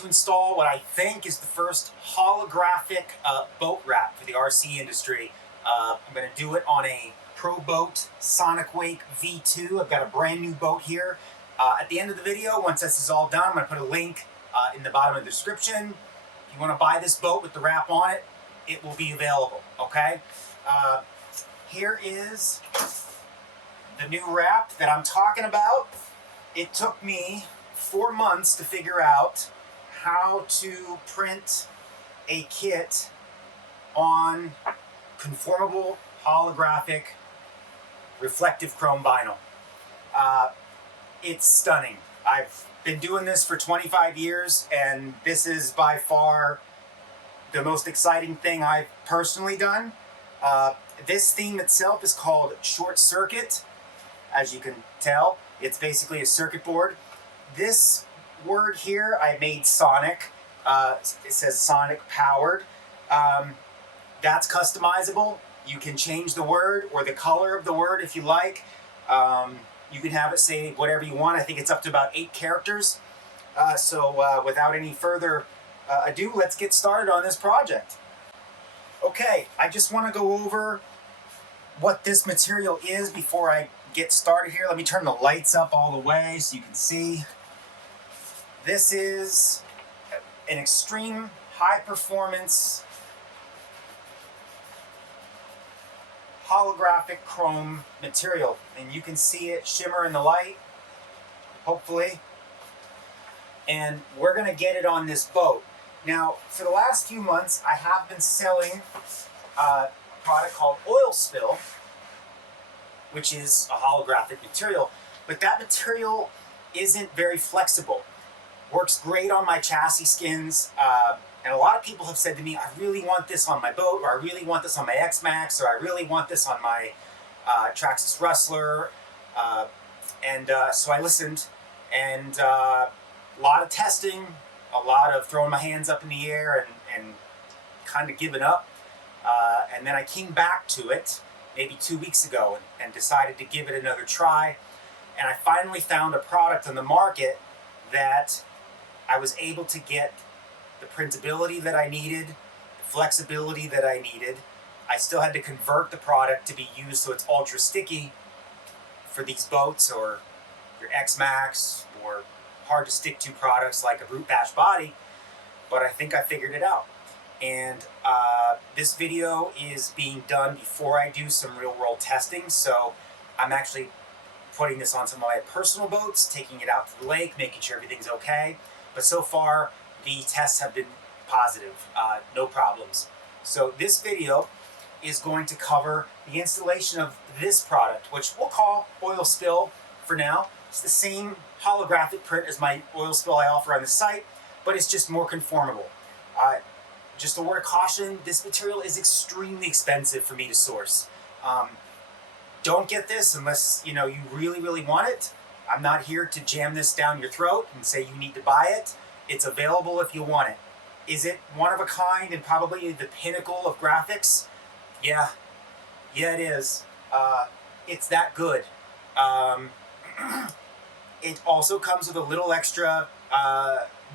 to install what I think is the first holographic boat wrap for the RC industry. I'm going to do it on a Pro Boat Sonicwake V2. I've got a brand new boat here. At the end of the video, once this is all done, I'm going to put a link in the bottom of the description. If you want to buy this boat with the wrap on it, it will be available, okay? Here is the new wrap that I'm talking about. It took me 4 months to figure out how to print a kit on conformable holographic reflective chrome vinyl. It's stunning. I've been doing this for 25 years, and this is by far the most exciting thing I've personally done. This theme itself is called Short Circuit. As you can tell, it's basically a circuit board. This word here, I made Sonic. It says Sonic powered. That's customizable. You can change the word or the color of the word if you like. You can have it say whatever you want. I think it's up to about 8 characters. So without any further ado, let's get started on this project. Okay, I just want to go over what this material is before I get started here. Let me turn the lights up all the way so you can see. This is an extreme high performance holographic chrome material, and you can see it shimmer in the light, hopefully. And we're going to get it on this boat. Now, for the last few months, I have been selling a product called Oil Spill, which is a holographic material, but that material isn't very flexible. Works great on my chassis skins, and a lot of people have said to me, I really want this on my boat, or I really want this on my X-Max, or I really want this on my Traxxas Rustler. So I listened, and a lot of testing, a lot of throwing my hands up in the air and kind of giving up. And then I came back to it maybe 2 weeks ago and decided to give it another try. And I finally found a product on the market that I was able to get the printability that I needed, the flexibility that I needed. I still had to convert the product to be used so it's ultra sticky for these boats or your X-Max or hard to stick to products like a Brute Bash body, but I think I figured it out. And this video is being done before I do some real world testing, so I'm actually putting this on some of my personal boats, taking it out to the lake, making sure everything's okay. But so far, the tests have been positive, no problems. So this video is going to cover the installation of this product, which we'll call Oil Spill for now. It's the same holographic print as my Oil Spill I offer on the site, but it's just more conformable. Just a word of caution, this material is extremely expensive for me to source. Don't get this unless you really, really want it. I'm not here to jam this down your throat and say you need to buy it. It's available if you want it. Is it one of a kind and probably the pinnacle of graphics? Yeah, it is. It's that good. It also comes with a little extra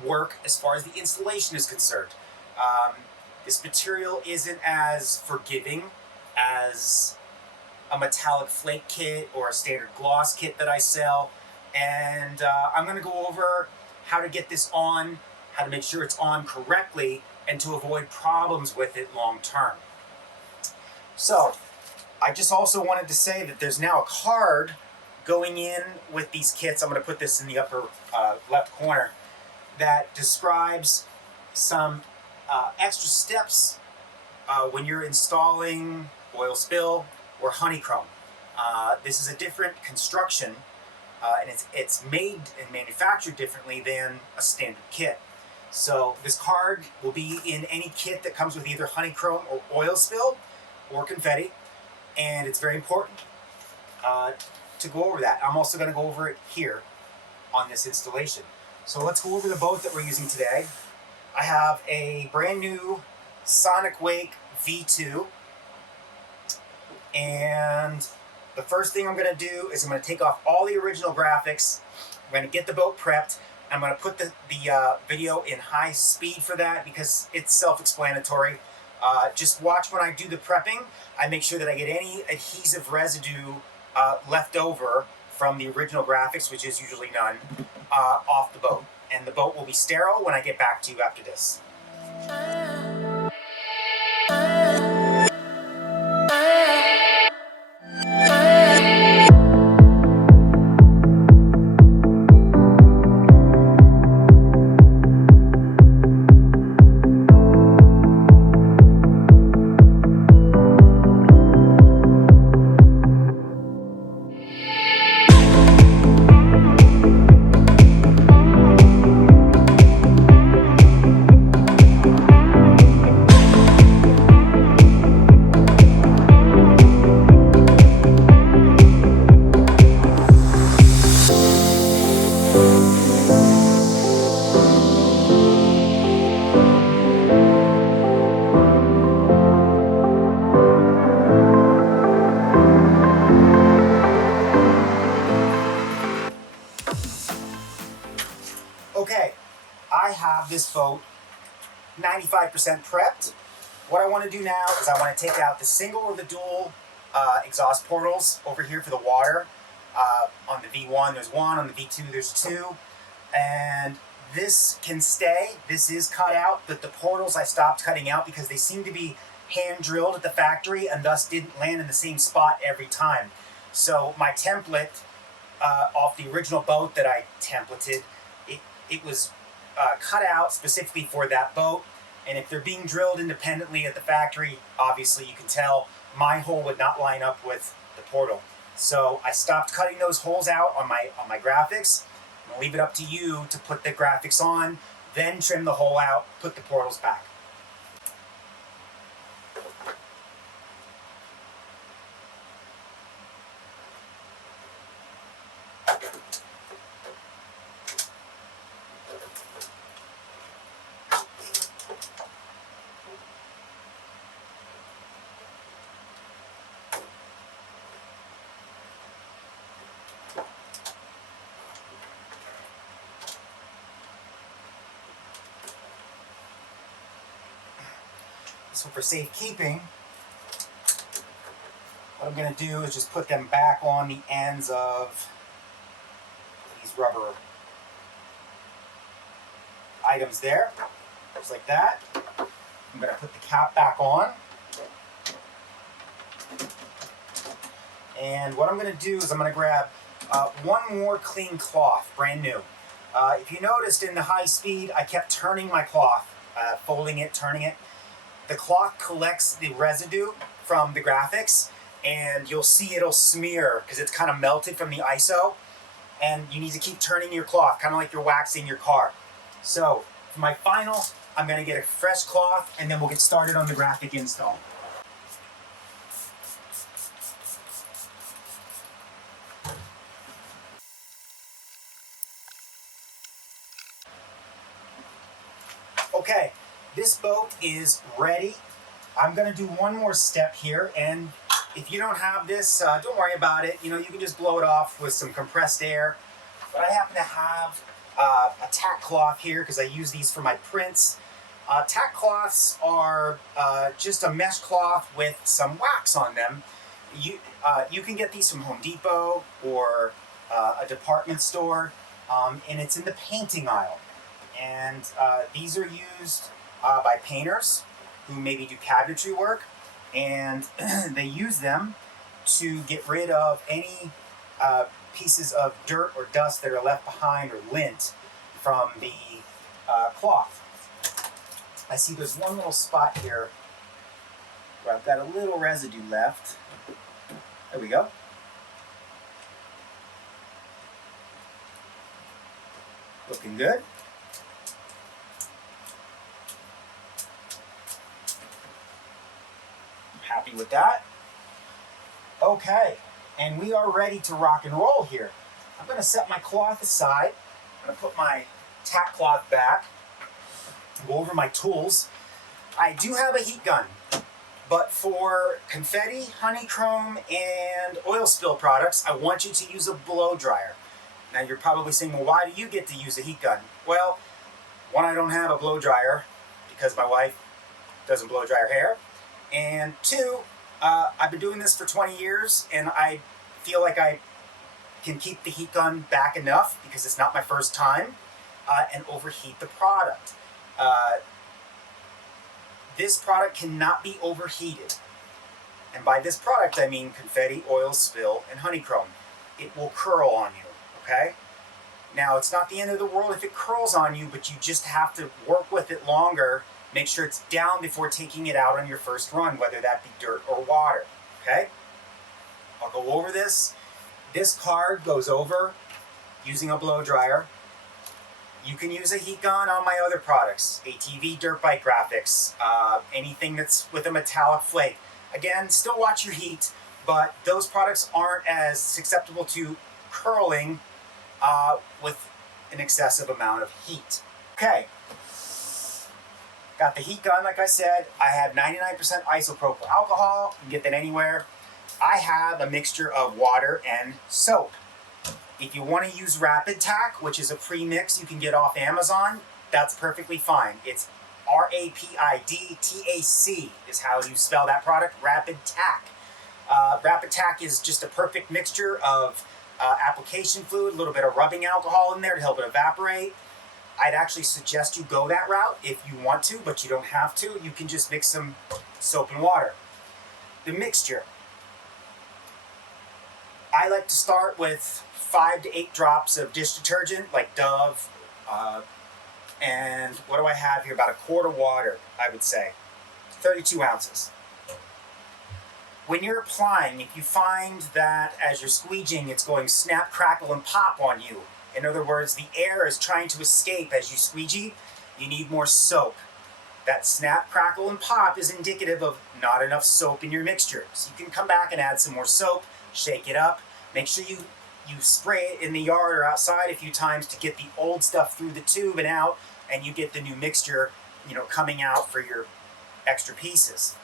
work as far as the installation is concerned. This material isn't as forgiving as a metallic flake kit or a standard gloss kit that I sell. And I'm going to go over how to get this on, how to make sure it's on correctly, and to avoid problems with it long term. So, I just also wanted to say that there's now a card going in with these kits. I'm going to put this in the upper left corner, that describes some extra steps when you're installing Oil Spill or honeychrome. This is a different construction, and it's made and manufactured differently than a standard kit. So this card will be in any kit that comes with either honeychrome or Oil Spill or confetti, and it's very important to go over that. I'm also going to go over it here on this installation. So let's go over the boat that we're using today. I have a brand new Sonicwake V2, and the first thing I'm going to do is I'm going to take off all the original graphics. I'm going to get the boat prepped. I'm going to put the video in high speed for that because it's self-explanatory. Just watch when I do the prepping. I make sure that I get any adhesive residue left over from the original graphics, which is usually none, off the boat. And the boat will be sterile when I get back to you after this. Okay, I have this boat 95% prepped. What I want to do now is I want to take out the single or the dual exhaust portals over here for the water. On the V1 there's one, on the V2 there's two, and this can stay. This is cut out, but the portals I stopped cutting out because they seem to be hand drilled at the factory and thus didn't land in the same spot every time. So my template off the original boat that I templated, it was cut out specifically for that boat, and if they're being drilled independently at the factory, obviously you can tell my hole would not line up with the portal. So I stopped cutting those holes out on my graphics. I'm gonna leave it up to you to put the graphics on, then trim the hole out, put the portals back. So for safekeeping, what I'm going to do is just put them back on the ends of these rubber items there, just like that. I'm going to put the cap back on. And what I'm going to do is I'm going to grab one more clean cloth, brand new. If you noticed in the high speed, I kept turning my cloth, folding it, turning it. The cloth collects the residue from the graphics, and you'll see it'll smear because it's kind of melted from the ISO, and you need to keep turning your cloth, kind of like you're waxing your car. So for my final, I'm going to get a fresh cloth, and then we'll get started on the graphic install. Okay, this boat is ready. I'm going to do one more step here, and if you don't have this, don't worry about it. You know, you can just blow it off with some compressed air. But I happen to have a tack cloth here because I use these for my prints. Tack cloths are just a mesh cloth with some wax on them. You can get these from Home Depot or a department store, and it's in the painting aisle. And these are used by painters who maybe do cabinetry work, and they use them to get rid of any pieces of dirt or dust that are left behind or lint from the cloth. I see there's one little spot here where I've got a little residue left. There we go. Looking good. Happy with that. Okay, and we are ready to rock and roll here. I'm going to set my cloth aside. I'm going to put my tack cloth back, go over my tools. I do have a heat gun, but for confetti, honeycomb, and oil spill products, I want you to use a blow dryer. Now you're probably saying, well, why do you get to use a heat gun? Well, one, I don't have a blow dryer because my wife doesn't blow dry her hair. And two, I've been doing this for 20 years and I feel like I can keep the heat gun back enough because it's not my first time and overheat the product. This product cannot be overheated. And by this product, I mean confetti, oil spill, and honeycomb. It will curl on you, okay? Now, it's not the end of the world if it curls on you, but you just have to work with it longer. Make sure it's down before taking it out on your first run, whether that be dirt or water, okay? I'll go over this. This card goes over using a blow dryer. You can use a heat gun on my other products, ATV dirt bike graphics, anything that's with a metallic flake. Again, still watch your heat, but those products aren't as susceptible to curling with an excessive amount of heat. Okay, got the heat gun, like I said. I have 99% isopropyl alcohol. You can get that anywhere. I have a mixture of water and soap. If you want to use Rapid Tack, which is a pre-mix you can get off Amazon, that's perfectly fine. It's R-A-P-I-D-T-A-C is how you spell that product, Rapid Tack. Rapid Tack is just a perfect mixture of application fluid, a little bit of rubbing alcohol in there to help it evaporate. I'd actually suggest you go that route if you want to, but you don't have to. You can just mix some soap and water. The mixture. I like to start with 5 to 8 drops of dish detergent, like Dove, and what do I have here? About a quart of water, I would say. 32 ounces. When you're applying, if you find that as you're squeegeeing, it's going snap, crackle, and pop on you, in other words, the air is trying to escape as you squeegee, you need more soap. That snap, crackle, and pop is indicative of not enough soap in your mixture. So you can come back and add some more soap, shake it up, make sure you spray it in the yard or outside a few times to get the old stuff through the tube and out, and you get the new mixture, coming out for your extra pieces.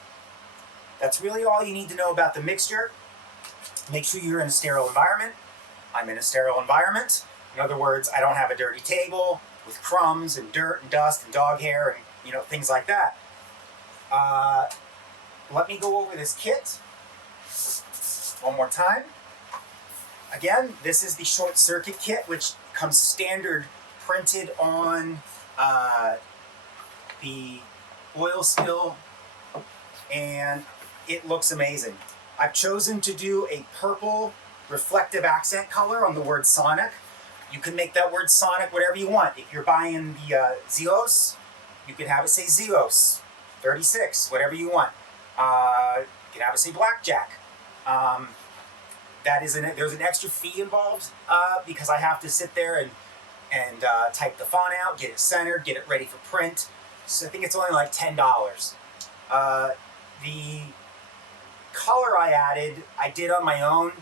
That's really all you need to know about the mixture. Make sure you're in a sterile environment. I'm in a sterile environment. In other words, I don't have a dirty table with crumbs and dirt and dust and dog hair and things like that. Let me go over this kit one more time. Again, this is the short circuit kit, which comes standard printed on the oil spill, and it looks amazing. I've chosen to do a purple reflective accent color on the word Sonic. You can make that word Sonic whatever you want. If you're buying the Zeos, you can have it say Zeos 36, whatever you want. You can have it say Blackjack. There's an extra fee involved because I have to sit there and type the font out, get it centered, get it ready for print. So I think it's only like $10. The color I added, I did on my own.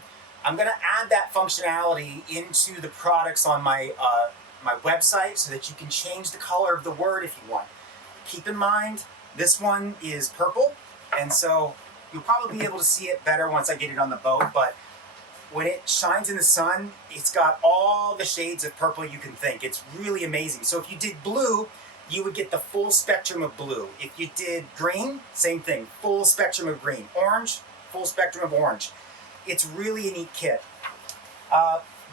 I'm going to add that functionality into the products on my my website so that you can change the color of the word if you want. Keep in mind, this one is purple, and so you'll probably be able to see it better once I get it on the boat, but when it shines in the sun, it's got all the shades of purple you can think. It's really amazing. So if you did blue, you would get the full spectrum of blue. If you did green, same thing, full spectrum of green. Orange, full spectrum of orange. It's really a neat kit.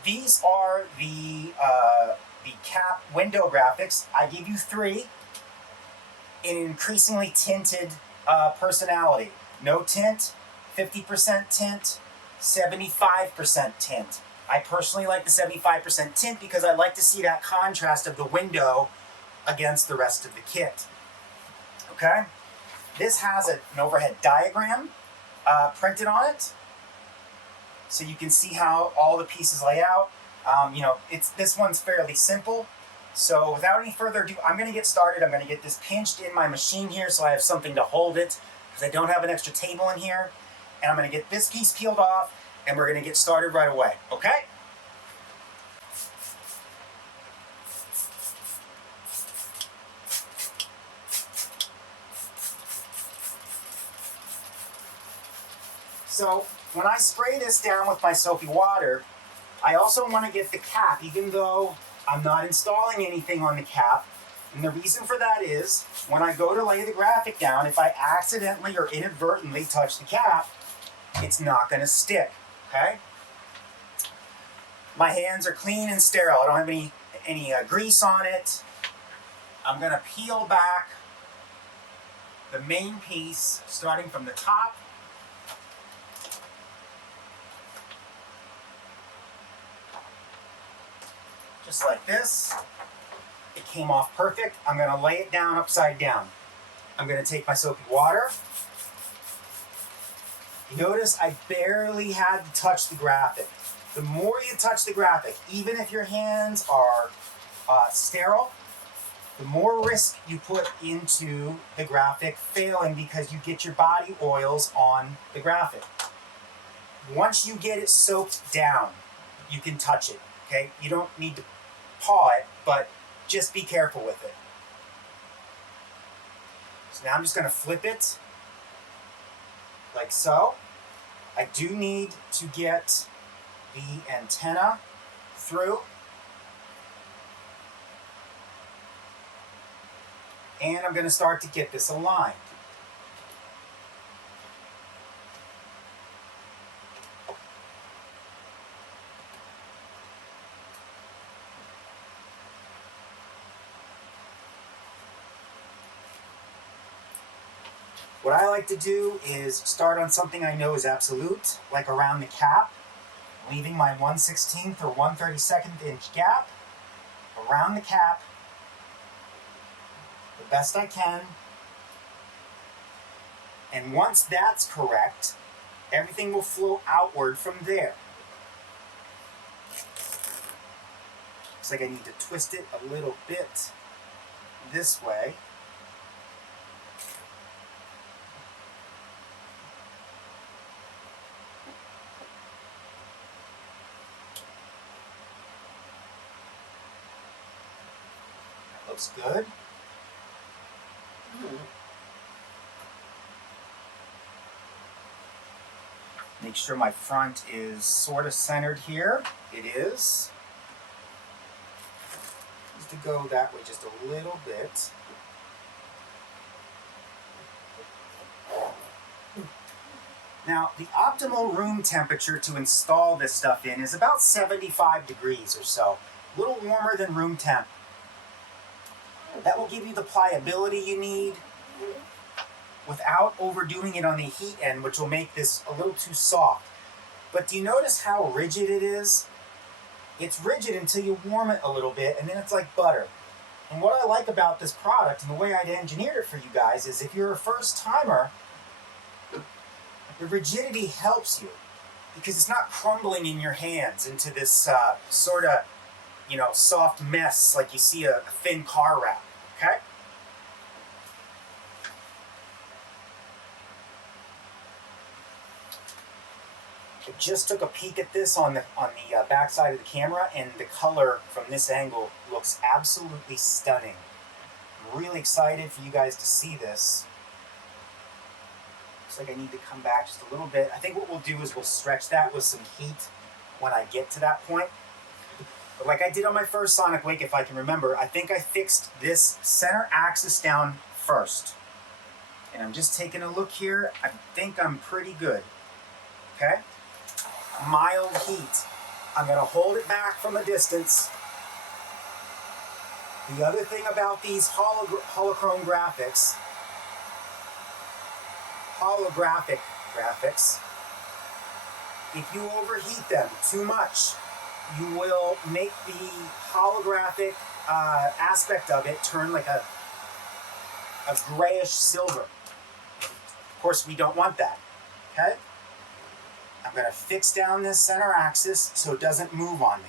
These are the cap window graphics. I give you 3 in an increasingly tinted personality. No tint, 50% tint, 75% tint. I personally like the 75% tint because I like to see that contrast of the window against the rest of the kit. Okay? This has an overhead diagram printed on it, so you can see how all the pieces lay out. This one's fairly simple. So without any further ado, I'm going to get started. I'm going to get this pinched in my machine here so I have something to hold it because I don't have an extra table in here. And I'm going to get this piece peeled off, and we're going to get started right away, okay? So when I spray this down with my soapy water, I also want to get the cap, even though I'm not installing anything on the cap. And the reason for that is, when I go to lay the graphic down, if I accidentally or inadvertently touch the cap, it's not going to stick, okay? My hands are clean and sterile. I don't have any grease on it. I'm going to peel back the main piece, starting from the top. Just like this. It came off perfect. I'm going to lay it down upside down. I'm going to take my soapy water. Notice I barely had to touch the graphic. The more you touch the graphic, even if your hands are sterile, the more risk you put into the graphic failing because you get your body oils on the graphic. Once you get it soaked down, you can touch it, okay? You don't need to paw it, but just be careful with it. So now I'm just going to flip it like so. I do need to get the antenna through. And I'm going to start to get this aligned. What I like to do is start on something I know is absolute, like around the cap, leaving my 1/16 or 1/32 inch gap around the cap the best I can. And once that's correct, everything will flow outward from there. Looks like I need to twist it a little bit this way. Looks good. Make sure my front is sort of centered here. It is. Just to go that way just a little bit. Now, the optimal room temperature to install this stuff in is about 75 degrees or so. A little warmer than room temp. That will give you the pliability you need without overdoing it on the heat end, which will make this a little too soft. But do you notice how rigid it is? It's rigid until you warm it a little bit, and then it's like butter. And what I like about this product, and the way I'd engineered it for you guys, is if you're a first timer, the rigidity helps you because it's not crumbling in your hands into this sort of, soft mess like you see a thin car wrap, okay? I just took a peek at this on the back side of the camera, and the color from this angle looks absolutely stunning. I'm really excited for you guys to see this. Looks like I need to come back just a little bit. I think what we'll do is we'll stretch that with some heat when I get to that point. But like I did on my first Sonicwake, if I can remember, I think I fixed this center axis down first. And I'm just taking a look here. I think I'm pretty good. Okay? Mild heat. I'm going to hold it back from a distance. The other thing about these holographic graphics, if you overheat them too much, you will make the holographic aspect of it turn like a grayish silver. Of course, we don't want that, okay? I'm going to fix down this center axis so it doesn't move on me.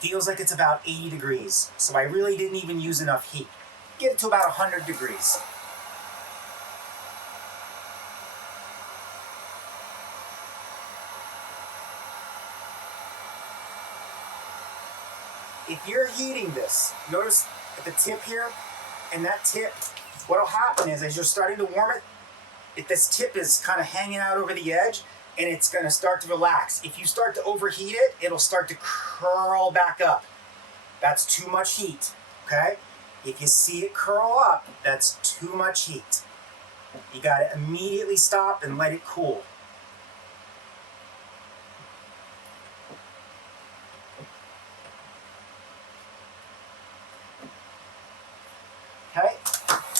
Feels like it's about 80 degrees, so I really didn't even use enough heat. Get it to about 100 degrees. If you're heating this, notice at the tip here, and that tip, what will happen is as you're starting to warm it, if this tip is kind of hanging out over the edge, and it's going to start to relax. If you start to overheat it, it'll start to curl back up. That's too much heat, okay? If you see it curl up, that's too much heat. You got to immediately stop and let it cool. Okay,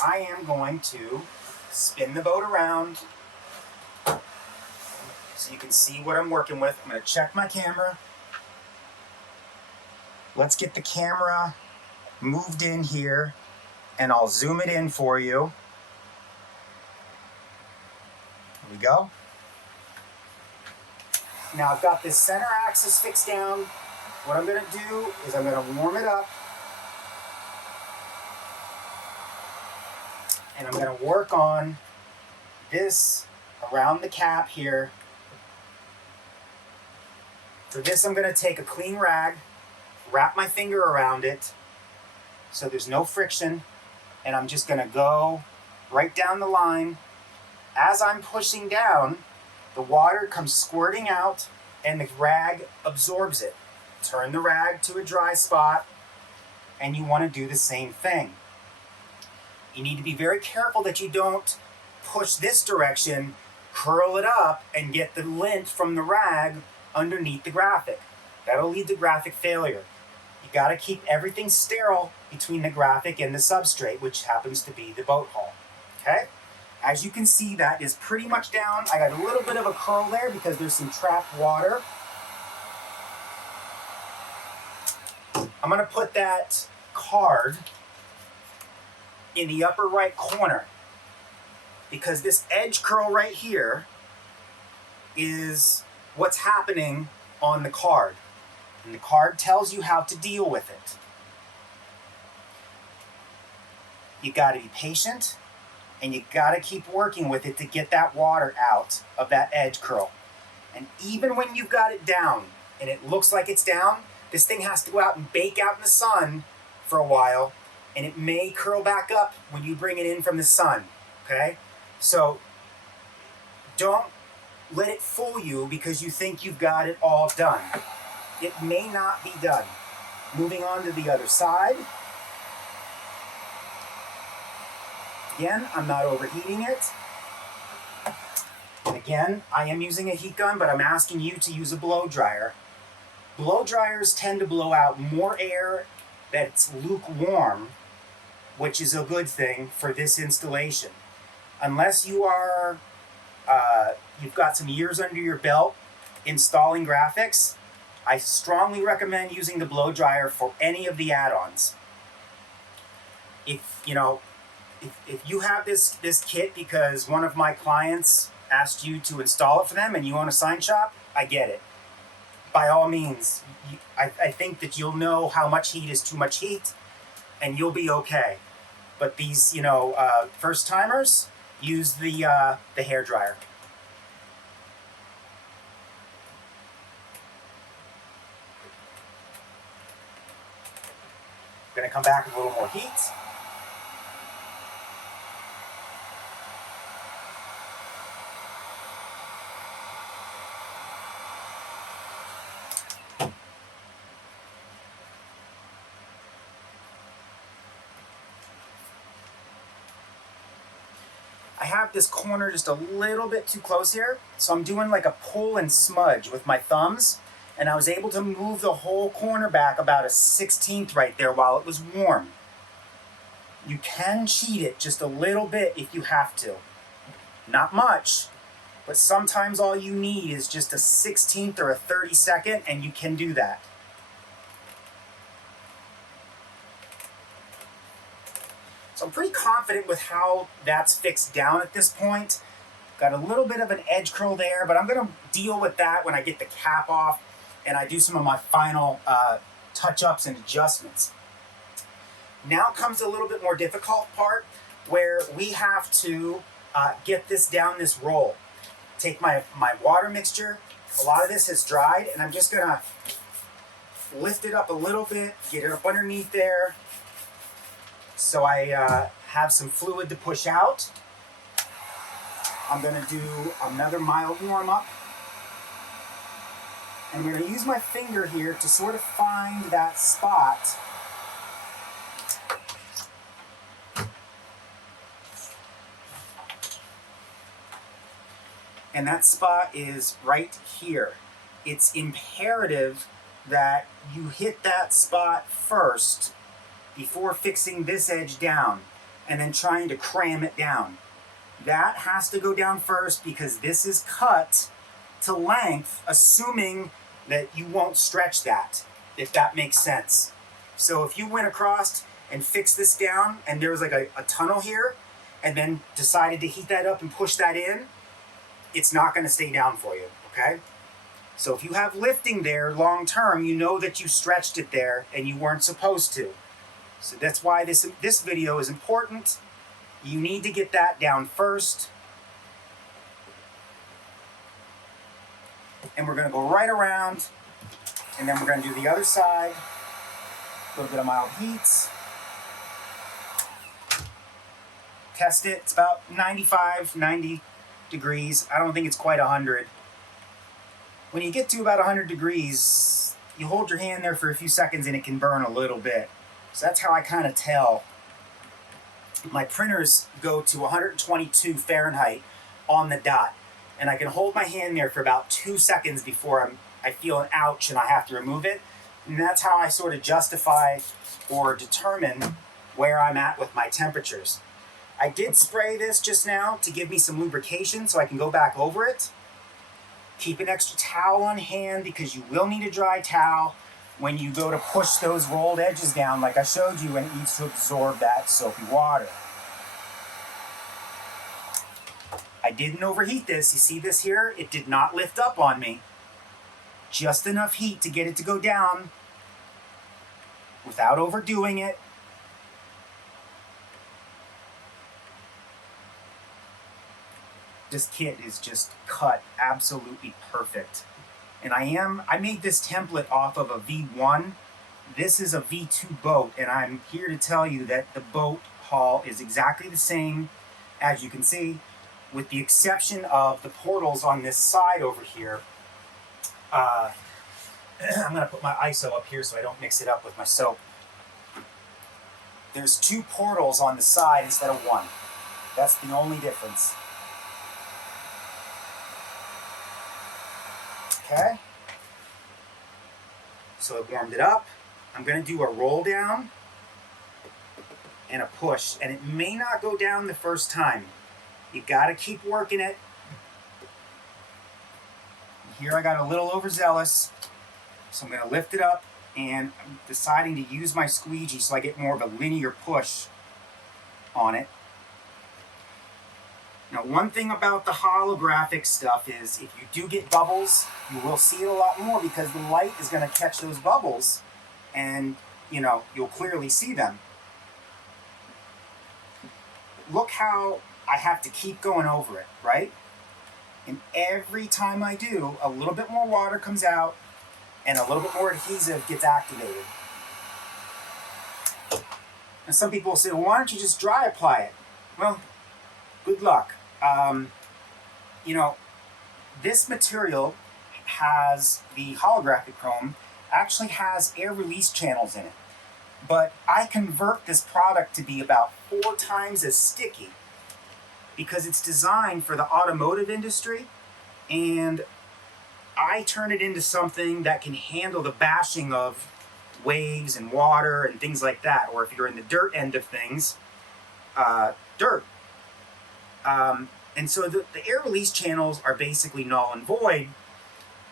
I am going to spin the boat around so you can see what I'm working with. I'm going to check my camera. Let's get the camera moved in here, and I'll zoom it in for you. There we go. Now I've got this center axis fixed down. What I'm going to do is I'm going to warm it up, and I'm going to work on this around the cap here. For this, I'm going to take a clean rag, wrap my finger around it so there's no friction, and I'm just going to go right down the line. As I'm pushing down, the water comes squirting out and the rag absorbs it. Turn the rag to a dry spot, and you want to do the same thing. You need to be very careful that you don't push this direction, curl it up, and get the lint from the rag underneath the graphic. That'll lead to graphic failure. You got to keep everything sterile between the graphic and the substrate, which happens to be the boat hull. Okay? As you can see, that is pretty much down. I got a little bit of a curl there because there's some trapped water. I'm going to put that card in the upper right corner because this edge curl right here is what's happening on the card. And the card tells you how to deal with it. You got to be patient, and you got to keep working with it to get that water out of that edge curl. And even when you've got it down and it looks like it's down, this thing has to go out and bake out in the sun for a while, and it may curl back up when you bring it in from the sun, okay? So don't let it fool you because you think you've got it all done. It may not be done. Moving on to the other side. Again, I'm not overheating it. And again, I am using a heat gun, but I'm asking you to use a blow dryer. Blow dryers tend to blow out more air that's lukewarm, which is a good thing for this installation. Unless you are, you've got some years under your belt installing graphics, I strongly recommend using the blow dryer for any of the add-ons. If you have this kit because one of my clients asked you to install it for them and you own a sign shop, I get it. By all means, I think that you'll know how much heat is too much heat, and you'll be okay. But these, first timers, use the hair dryer. I'm going to come back with a little more heat. I have this corner just a little bit too close here, so I'm doing like a pull and smudge with my thumbs, and I was able to move the whole corner back about a 1/16 right there while it was warm. You can cheat it just a little bit if you have to. Not much, but sometimes all you need is just a 1/16 or a 32nd, and you can do that. So I'm pretty confident with how that's fixed down at this point. Got a little bit of an edge curl there, but I'm going to deal with that when I get the cap off and I do some of my final touch-ups and adjustments. Now comes a little bit more difficult part where we have to get this down this roll. Take my water mixture. A lot of this has dried, and I'm just going to lift it up a little bit, get it up underneath there, so I have some fluid to push out. I'm going to do another mild warm-up And I'm going to use my finger here to sort of find that spot. And that spot is right here. It's imperative that you hit that spot first before fixing this edge down and then trying to cram it down. That has to go down first because this is cut to length, assuming that you won't stretch that, if that makes sense. So if you went across and fixed this down and there was like a tunnel here and then decided to heat that up and push that in, it's not going to stay down for you, okay? So if you have lifting there long term, you know that you stretched it there and you weren't supposed to. So that's why this video is important. You need to get that down first. And we're going to go right around, and then we're going to do the other side. A little bit of mild heats. Test it. It's about 95, 90 degrees. I don't think it's quite 100. When you get to about 100 degrees, you hold your hand there for a few seconds and it can burn a little bit. So that's how I kind of tell. My printers go to 122 Fahrenheit on the dot. And I can hold my hand there for about 2 seconds before I feel an ouch and I have to remove it. And that's how I sort of justify or determine where I'm at with my temperatures. I did spray this just now to give me some lubrication so I can go back over it. Keep an extra towel on hand because you will need a dry towel when you go to push those rolled edges down like I showed you, and it needs to absorb that soapy water. I didn't overheat this. You see this here? It did not lift up on me. Just enough heat to get it to go down without overdoing it. This kit is just cut absolutely perfect. And I made this template off of a V1. This is a V2 boat, and I'm here to tell you that the boat hull is exactly the same, as you can see, with the exception of the portals on this side over here. I'm going to put my ISO up here so I don't mix it up with my soap. There's 2 portals on the side instead of 1. That's the only difference. Okay, so I warmed it up. I'm going to do a roll down and a push, and it may not go down the first time. You got to keep working it. Here I got a little overzealous, so I'm going to lift it up, and I'm deciding to use my squeegee so I get more of a linear push on it. Now, one thing about the holographic stuff is if you do get bubbles, you will see it a lot more because the light is going to catch those bubbles and, you know, you'll clearly see them. Look how I have to keep going over it, right? And every time I do, a little bit more water comes out and a little bit more adhesive gets activated. And some people will say, well, why don't you just dry apply it? Well, good luck. You know, this material has the holographic chrome, actually has air release channels in it. But I convert this product to be about 4 times as sticky because it's designed for the automotive industry, and I turn it into something that can handle the bashing of waves and water and things like that, or if you're in the dirt end of things, dirt. And so the air release channels are basically null and void,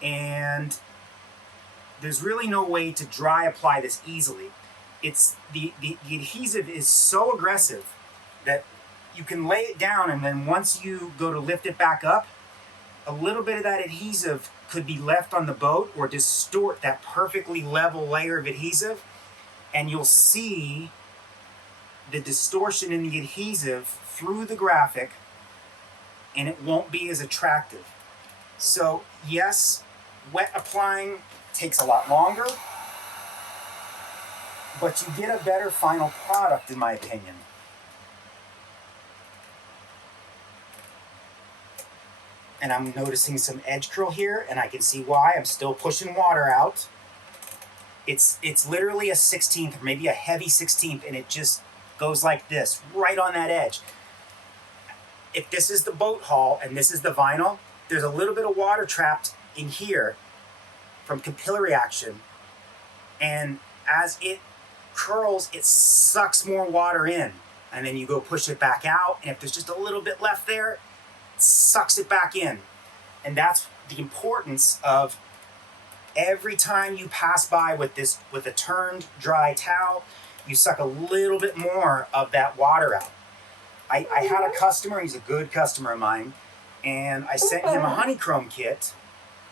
and there's really no way to dry apply this easily. It's the adhesive is so aggressive that you can lay it down, and then once you go to lift it back up, a little bit of that adhesive could be left on the boat or distort that perfectly level layer of adhesive, and you'll see the distortion in the adhesive through the graphic, and it won't be as attractive. So yes, wet applying takes a lot longer, but you get a better final product in my opinion. and I'm noticing some edge curl here, and I can see why. I'm still pushing water out. It's literally a 16th, or maybe a heavy 16th, and it just goes like this, right on that edge. If this is the boat hull and this is the vinyl, there's a little bit of water trapped in here from capillary action, and as it curls, it sucks more water in, and then you go push it back out, and if there's just a little bit left there, it sucks it back in. And that's the importance of every time you pass by with a turned dry towel, you suck a little bit more of that water out. I had a customer, he's a good customer of mine, and I sent him a honeycomb kit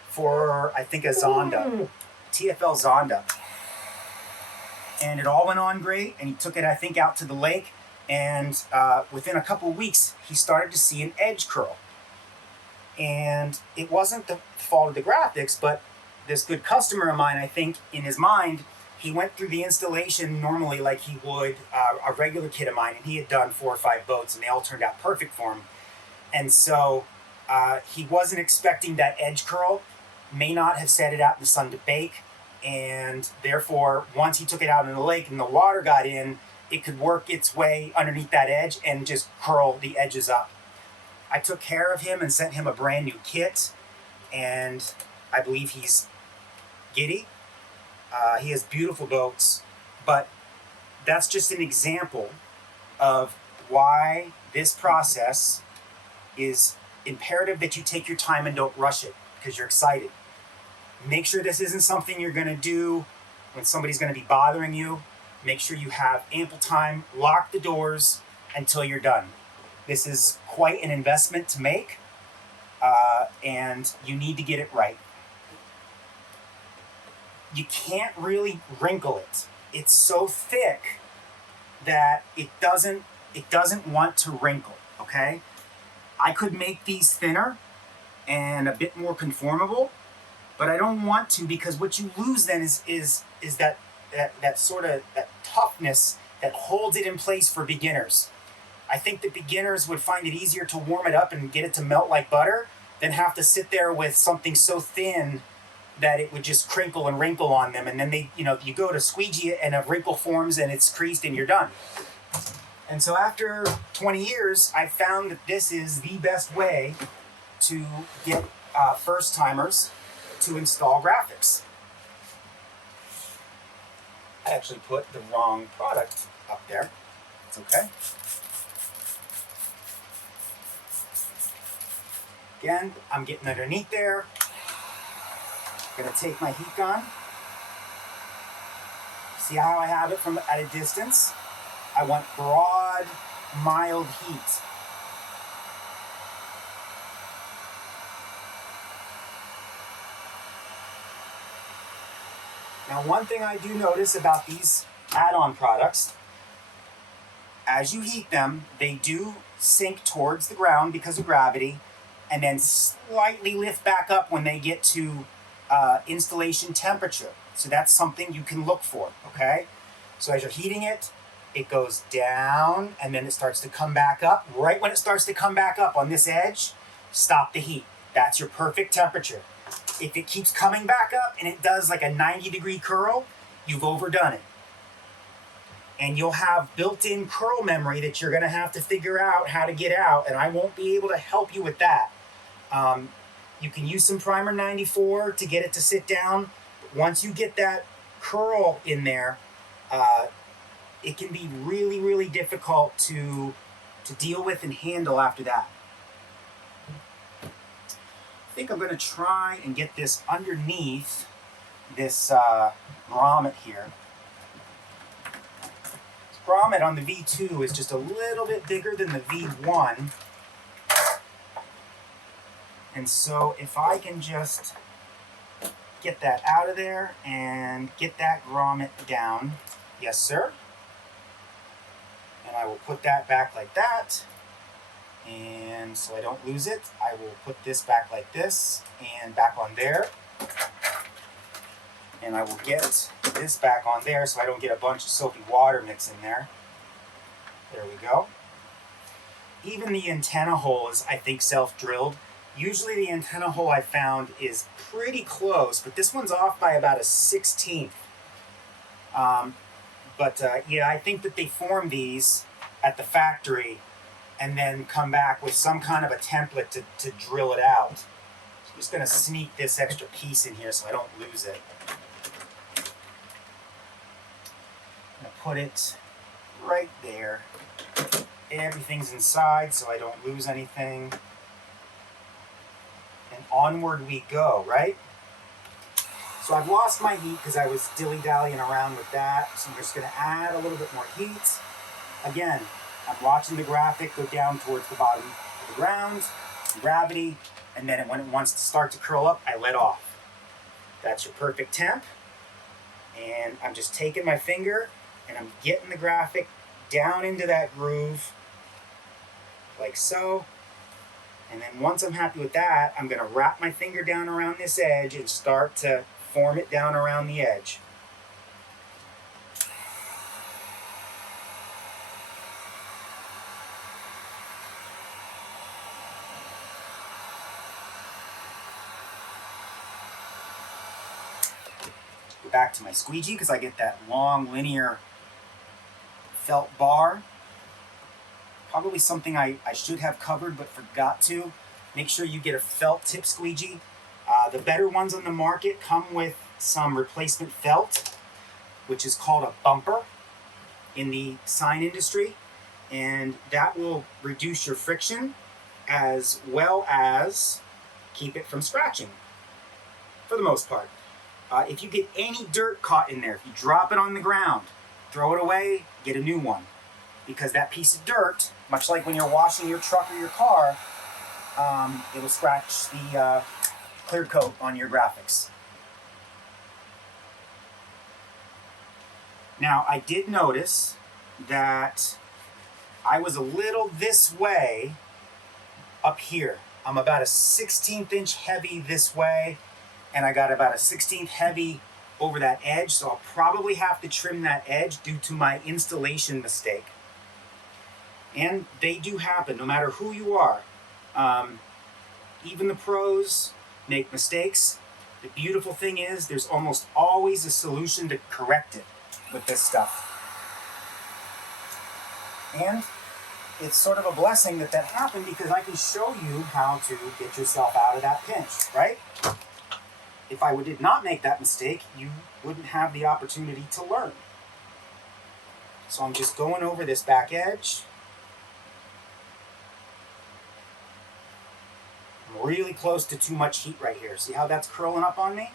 for, I think, a Zonda, TFL Zonda. And it all went on great, and he took it, I think, out to the lake, and within a couple of weeks, he started to see an edge curl. And it wasn't the fault of the graphics, but this good customer of mine, I think, in his mind, he went through the installation normally like he would a regular kid of mine, and he had done 4 or 5 boats, and they all turned out perfect for him. And so he wasn't expecting that edge curl, may not have set it out in the sun to bake, and therefore, once he took it out in the lake and the water got in, it could work its way underneath that edge and just curl the edges up. I took care of him and sent him a brand new kit, and I believe he's giddy. He has beautiful boats, but that's just an example of why this process is imperative that you take your time and don't rush it because you're excited. Make sure this isn't something you're going to do when somebody's going to be bothering you. Make sure you have ample time. Lock the doors until you're done. This is quite an investment to make, and you need to get it right. You can't really wrinkle it. It's so thick that it doesn't want to wrinkle, okay? I could make these thinner and a bit more conformable, but I don't want to, because what you lose then is that sort of that toughness that holds it in place for beginners. I think that beginners would find it easier to warm it up and get it to melt like butter than have to sit there with something so thin that it would just crinkle and wrinkle on them, and then you go to squeegee it and a wrinkle forms and it's creased and you're done. And so after 20 years, I found that this is the best way to get first-timers to install graphics. I actually put the wrong product up there. It's okay. Again, I'm getting underneath there. Gonna take my heat gun. See how I have it from at a distance? I want broad, mild heat. Now, one thing I do notice about these add-on products, as you heat them, they do sink towards the ground because of gravity, and then slightly lift back up when they get to installation temperature. So that's something you can look for, okay? So as you're heating it, it goes down and then it starts to come back up. Right when it starts to come back up on this edge, stop the heat. That's your perfect temperature. If it keeps coming back up and it does like a 90-degree curl, you've overdone it. And you'll have built-in curl memory that you're gonna have to figure out how to get out, and I won't be able to help you with that. You can use some Primer 94 to get it to sit down. But once you get that curl in there, it can be really, really difficult to deal with and handle after that. I think I'm going to try and get this underneath this grommet here. This grommet on the V2 is just a little bit bigger than the V1. And so if I can just get that out of there and get that grommet down. Yes, sir. And I will put that back like that. And so I don't lose it, I will put this back like this and back on there. And I will get this back on there so I don't get a bunch of soapy water mix in there. There we go. Even the antenna hole is, I think, self-drilled. Usually the antenna hole I found is pretty close, but this one's off by about a 1/16. Yeah, I think that they form these at the factory and then come back with some kind of a template to drill it out. So I'm just going to sneak this extra piece in here so I don't lose it. I'm going to put it right there. Everything's inside so I don't lose anything. And onward we go, right? So I've lost my heat because I was dilly-dallying around with that. So I'm just going to add a little bit more heat. Again, I'm watching the graphic go down towards the bottom of the ground, gravity, and then when it wants to start to curl up, I let off. That's your perfect temp. And I'm just taking my finger and I'm getting the graphic down into that groove, like so. And then once I'm happy with that, I'm going to wrap my finger down around this edge and start to form it down around the edge. Go back to my squeegee because I get that long linear felt bar. Probably something I should have covered but forgot to. Make sure you get a felt tip squeegee. The better ones on the market come with some replacement felt, which is called a bumper in the sign industry, and that will reduce your friction as well as keep it from scratching for the most part. If you get any dirt caught in there, if you drop it on the ground, throw it away, get a new one. Because that piece of dirt, much like when you're washing your truck or your car, it'll scratch the clear coat on your graphics. Now, I did notice that I was a little this way up here. I'm about a 1/16 inch heavy this way, and I got about a 1/16 heavy over that edge, so I'll probably have to trim that edge due to my installation mistake. And they do happen, no matter who you are. Even the pros make mistakes. The beautiful thing is there's almost always a solution to correct it with this stuff. And it's sort of a blessing that that happened because I can show you how to get yourself out of that pinch, right? If I did not make that mistake, you wouldn't have the opportunity to learn. So I'm just going over this back edge. I'm really close to too much heat right here. See how that's curling up on me?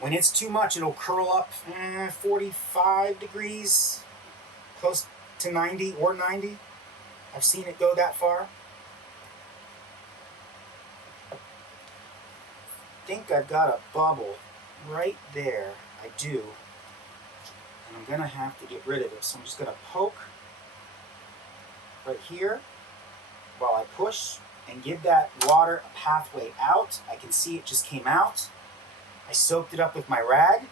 When it's too much, it'll curl up 45 degrees, close to 90 or 90. I've seen it go that far. I think I've got a bubble right there. I do. And I'm going to have to get rid of it. So I'm just going to poke right here while I push and give that water a pathway out. I can see it just came out. I soaked it up with my rag,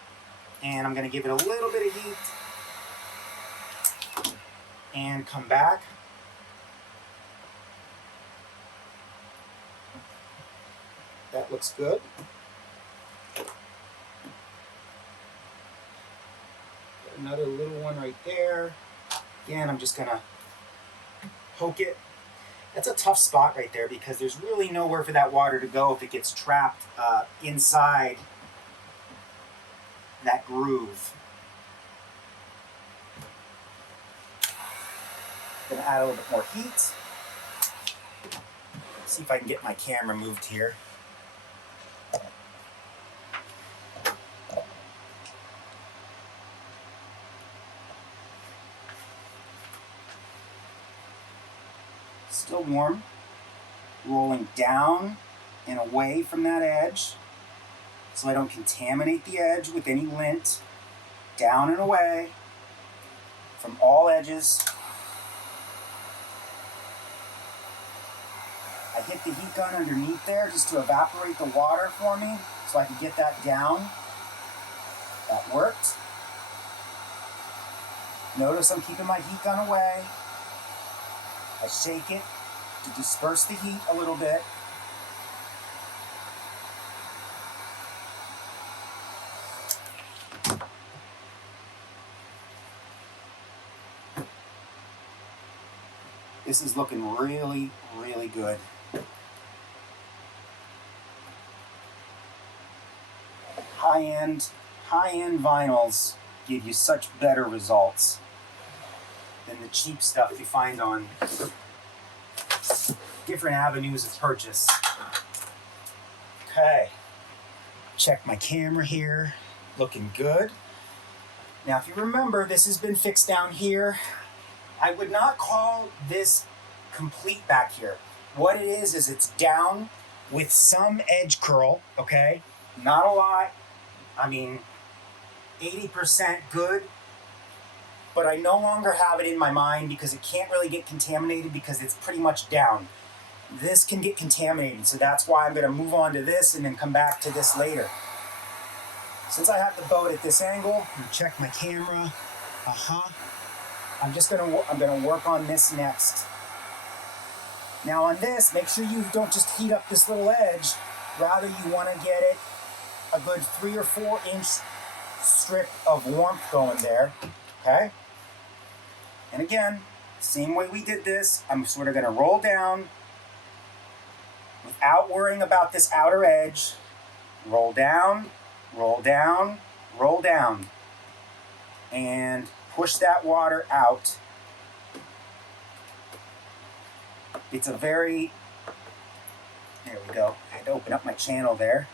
and I'm going to give it a little bit of heat and come back. That looks good. Got another little one right there. Again, I'm just going to poke it. That's a tough spot right there because there's really nowhere for that water to go if it gets trapped inside that groove. Gonna add a little bit more heat. See if I can get my camera moved here. Still warm. Rolling down and away from that edge so I don't contaminate the edge with any lint. Down and away from all edges. I hit the heat gun underneath there just to evaporate the water for me so I could get that down. That worked. Notice I'm keeping my heat gun away. I shake it to disperse the heat a little bit. This is looking really, really good. High-end vinyls give you such better results than the cheap stuff you find on different avenues of purchase. Okay, check my camera here, looking good. Now if you remember, this has been fixed down here. I would not call this complete back here. What it is it's down with some edge curl, okay? Not a lot. I mean, 80% good, but I no longer have it in my mind because it can't really get contaminated because it's pretty much down. This can get contaminated, so that's why I'm gonna move on to this and then come back to this later. Since I have the boat at this angle, I'm gonna check my camera. I'm gonna work on this next. Now on this, make sure you don't just heat up this little edge. Rather, you wanna get it a good 3 or 4 inch strip of warmth going there, okay? And again, same way we did this, I'm sort of gonna roll down without worrying about this outer edge. Roll down, roll down, roll down, and push that water out. It's a very, there we go, I had to open up my channel there.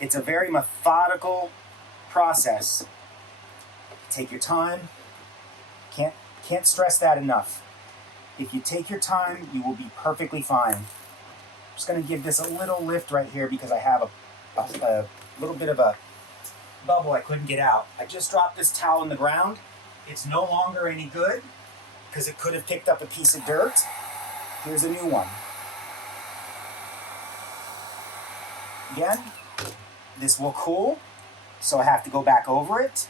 It's a very methodical process. Take your time. Can't stress that enough. If you take your time, you will be perfectly fine. I'm just going to give this a little lift right here because I have a little bit of a bubble I couldn't get out. I just dropped this towel in the ground. It's no longer any good because it could have picked up a piece of dirt. Here's a new one. Again, this will cool, so I have to go back over it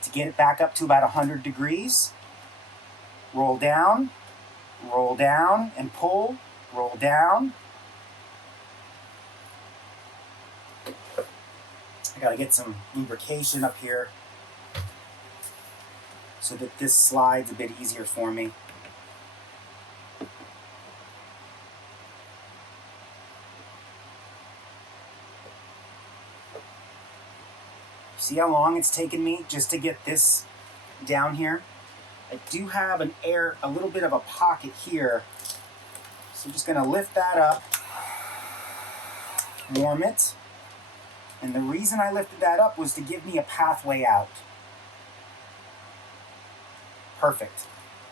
to get it back up to about 100 degrees. Roll down, and pull, roll down. I gotta get some lubrication up here so that this slides a bit easier for me. See how long it's taken me just to get this down here? I do have a little bit of a pocket here. So I'm just gonna lift that up, warm it. And the reason I lifted that up was to give me a pathway out. Perfect.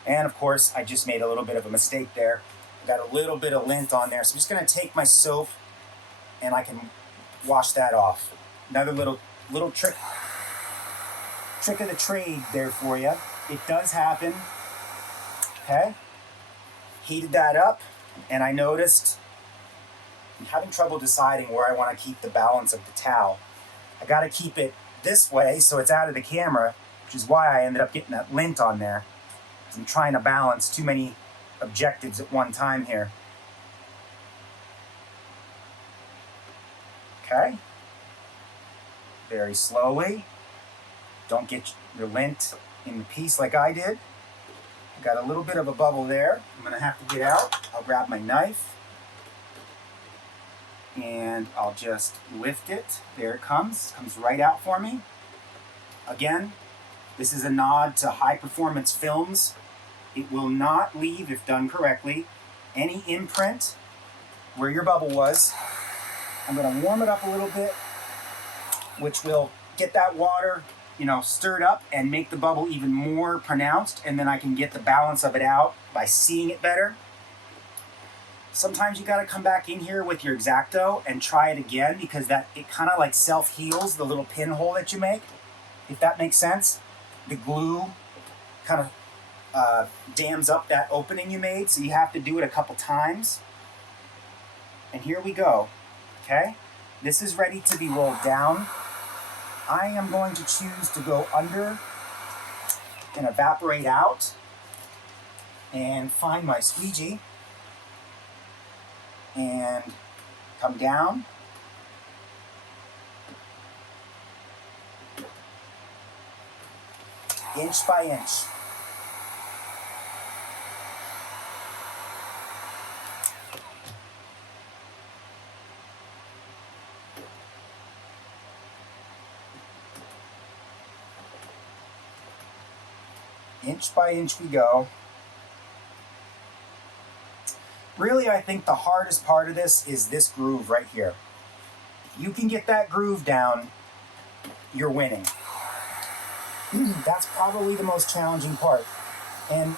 And of course, I just made a little bit of a mistake there. I got a little bit of lint on there. So I'm just gonna take my soap and I can wash that off. Another little trick of the trade there for you. It does happen. Okay, heated that up, and I noticed I'm having trouble deciding where I want to keep the balance of the towel. I got to keep it this way so it's out of the camera, which is why I ended up getting that lint on there. I'm trying to balance too many objectives at one time here. Okay. Very slowly. Don't get your lint in the piece like I did. Got a little bit of a bubble there. I'm going to have to get out. I'll grab my knife and I'll just lift it. There it comes. Comes right out for me. Again, this is a nod to high performance films. It will not leave, if done correctly, any imprint where your bubble was. I'm going to warm it up a little bit, which will get that water, stirred up and make the bubble even more pronounced, and then I can get the balance of it out by seeing it better. Sometimes you gotta come back in here with your X-Acto and try it again because it kind of like self-heals the little pinhole that you make, if that makes sense. The glue kind of dams up that opening you made, so you have to do it a couple times. And here we go, okay? This is ready to be rolled down. I am going to choose to go under and evaporate out. and find my squeegee and come down. Inch by inch. Inch by inch we go. Really, I think the hardest part of this is this groove right here. If you can get that groove down, you're winning. That's probably the most challenging part. And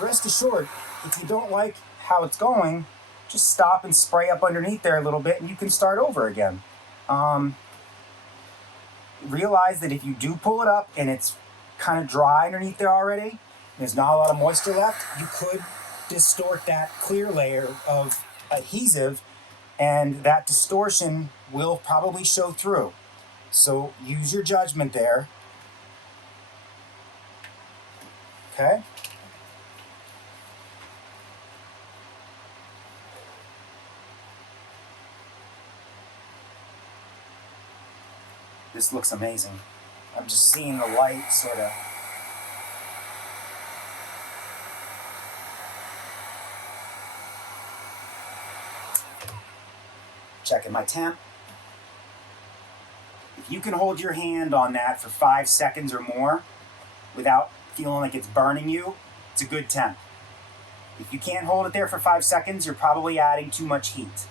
rest assured, if you don't like how it's going, just stop and spray up underneath there a little bit and you can start over again. Realize that if you do pull it up and it's kind of dry underneath there already, there's not a lot of moisture left, you could distort that clear layer of adhesive and that distortion will probably show through. So use your judgment there. Okay? This looks amazing. I'm just seeing the light sort of. Checking my temp. If you can hold your hand on that for 5 seconds or more without feeling like it's burning you, it's a good temp. If you can't hold it there for 5 seconds, you're probably adding too much heat.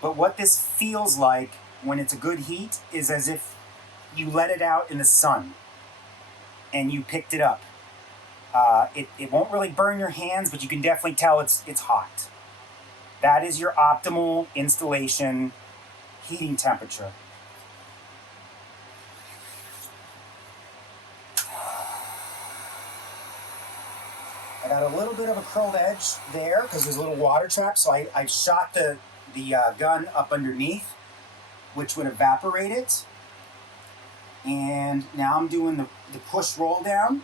But what this feels like when it's a good heat is as if you let it out in the sun and you picked it up. It won't really burn your hands, but you can definitely tell it's hot. That is your optimal installation heating temperature. I got a little bit of a curled edge there because there's a little water trap, so I shot the gun up underneath, which would evaporate it. And now I'm doing the push roll down.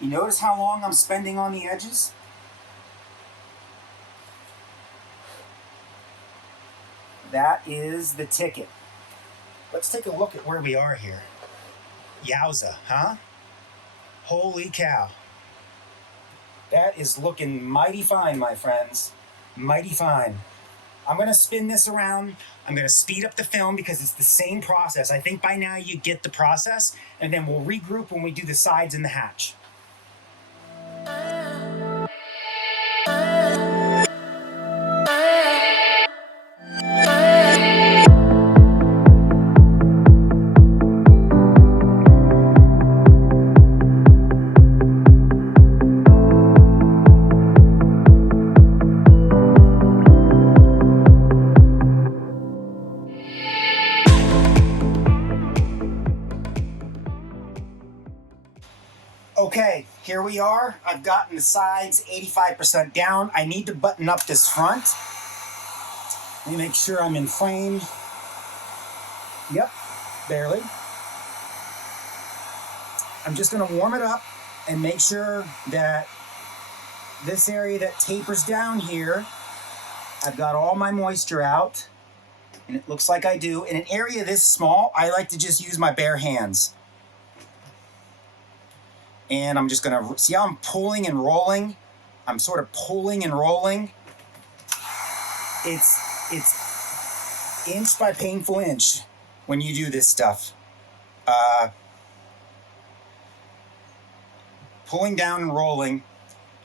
You notice how long I'm spending on the edges? That is the ticket. Let's take a look at where we are here. Yowza, huh? Holy cow. That is looking mighty fine, my friends. Mighty fine. I'm going to spin this around. I'm going to speed up the film because it's the same process. I think by now you get the process, and then we'll regroup when we do the sides and the hatch. Okay, here we are. I've gotten the sides 85% down. I need to button up this front. Let me make sure I'm in frame. Yep, barely. I'm just gonna warm it up and make sure that this area that tapers down here, I've got all my moisture out, and it looks like I do. In an area this small, I like to just use my bare hands. And I'm just gonna, see how I'm pulling and rolling? I'm sort of pulling and rolling. It's inch by painful inch when you do this stuff. Pulling down and rolling.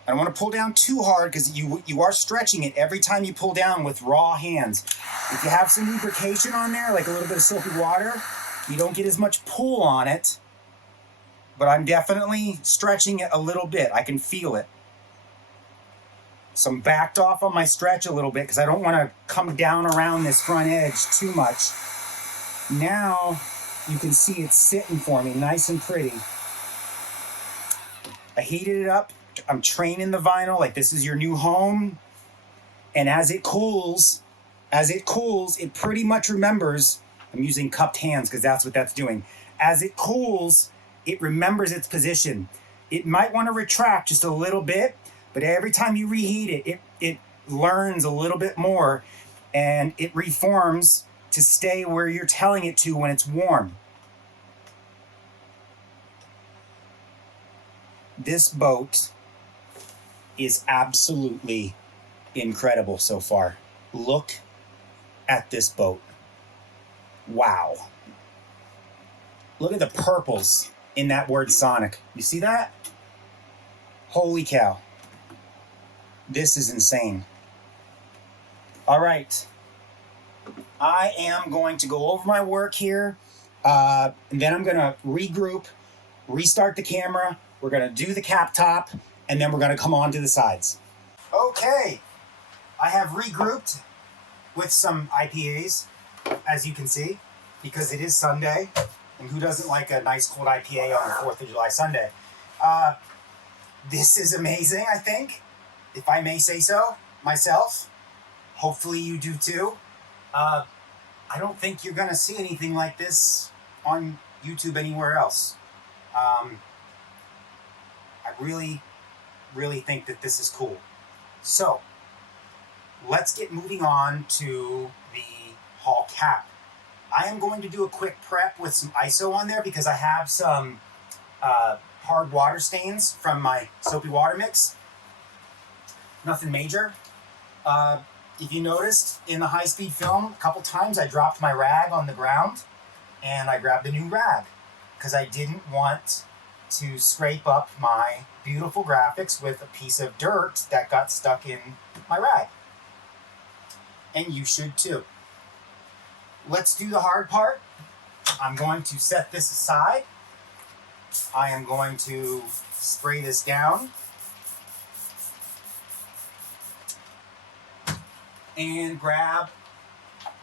I don't want to pull down too hard because you are stretching it every time you pull down with raw hands. If you have some lubrication on there, like a little bit of soapy water, you don't get as much pull on it. But I'm definitely stretching it a little bit. I can feel it. So I'm backed off on my stretch a little bit because I don't want to come down around this front edge too much. Now you can see it's sitting for me nice and pretty. I heated it up. I'm training the vinyl like this is your new home. And as it cools, As it cools, it pretty much remembers. I'm using cupped hands because that's what that's doing. As it cools, it remembers its position. It might want to retract just a little bit, but every time you reheat it, it learns a little bit more, and it reforms to stay where you're telling it to when it's warm. This boat is absolutely incredible so far. Look at this boat. Wow. Look at the purples in that word Sonic. You see that? Holy cow. This is insane. All right. I am going to go over my work here, and then I'm going to regroup, restart the camera. We're going to do the cap top, and then we're going to come on to the sides. Okay. I have regrouped with some IPAs, as you can see, because it is Sunday, and who doesn't like a nice cold IPA on the 4th of July Sunday? This is amazing, I think, if I may say so myself. Hopefully you do too. I don't think you're going to see anything like this on YouTube anywhere else. I really, really think that this is cool. So, let's get moving on to the hull cap. I am going to do a quick prep with some ISO on there because I have some hard water stains from my soapy water mix. Nothing major. If you noticed in the high-speed film, a couple times I dropped my rag on the ground and I grabbed a new rag because I didn't want to scrape up my beautiful graphics with a piece of dirt that got stuck in my rag. And you should too. Let's do the hard part. I'm going to set this aside. I am going to spray this down. And grab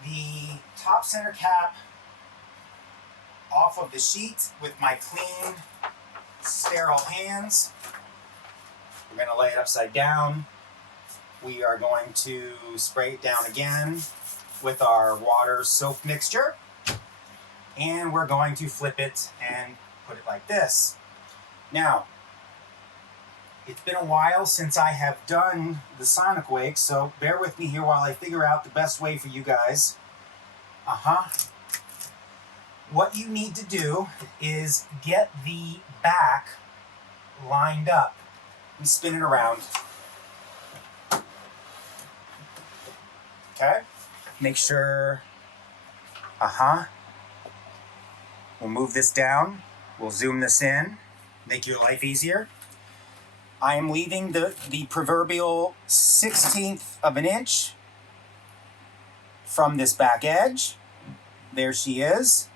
the top center cap off of the sheet with my clean, sterile hands. We're going to lay it upside down. We are going to spray it down again with our water soap mixture. And we're going to flip it and put it like this. Now, it's been a while since I have done the Sonicwake, so bear with me here while I figure out the best way for you guys. What you need to do is get the back lined up. And spin it around. Okay? Make sure, We'll move this down. We'll zoom this in. Make your life easier. I am leaving the proverbial 1/16 of an inch from this back edge. There she is,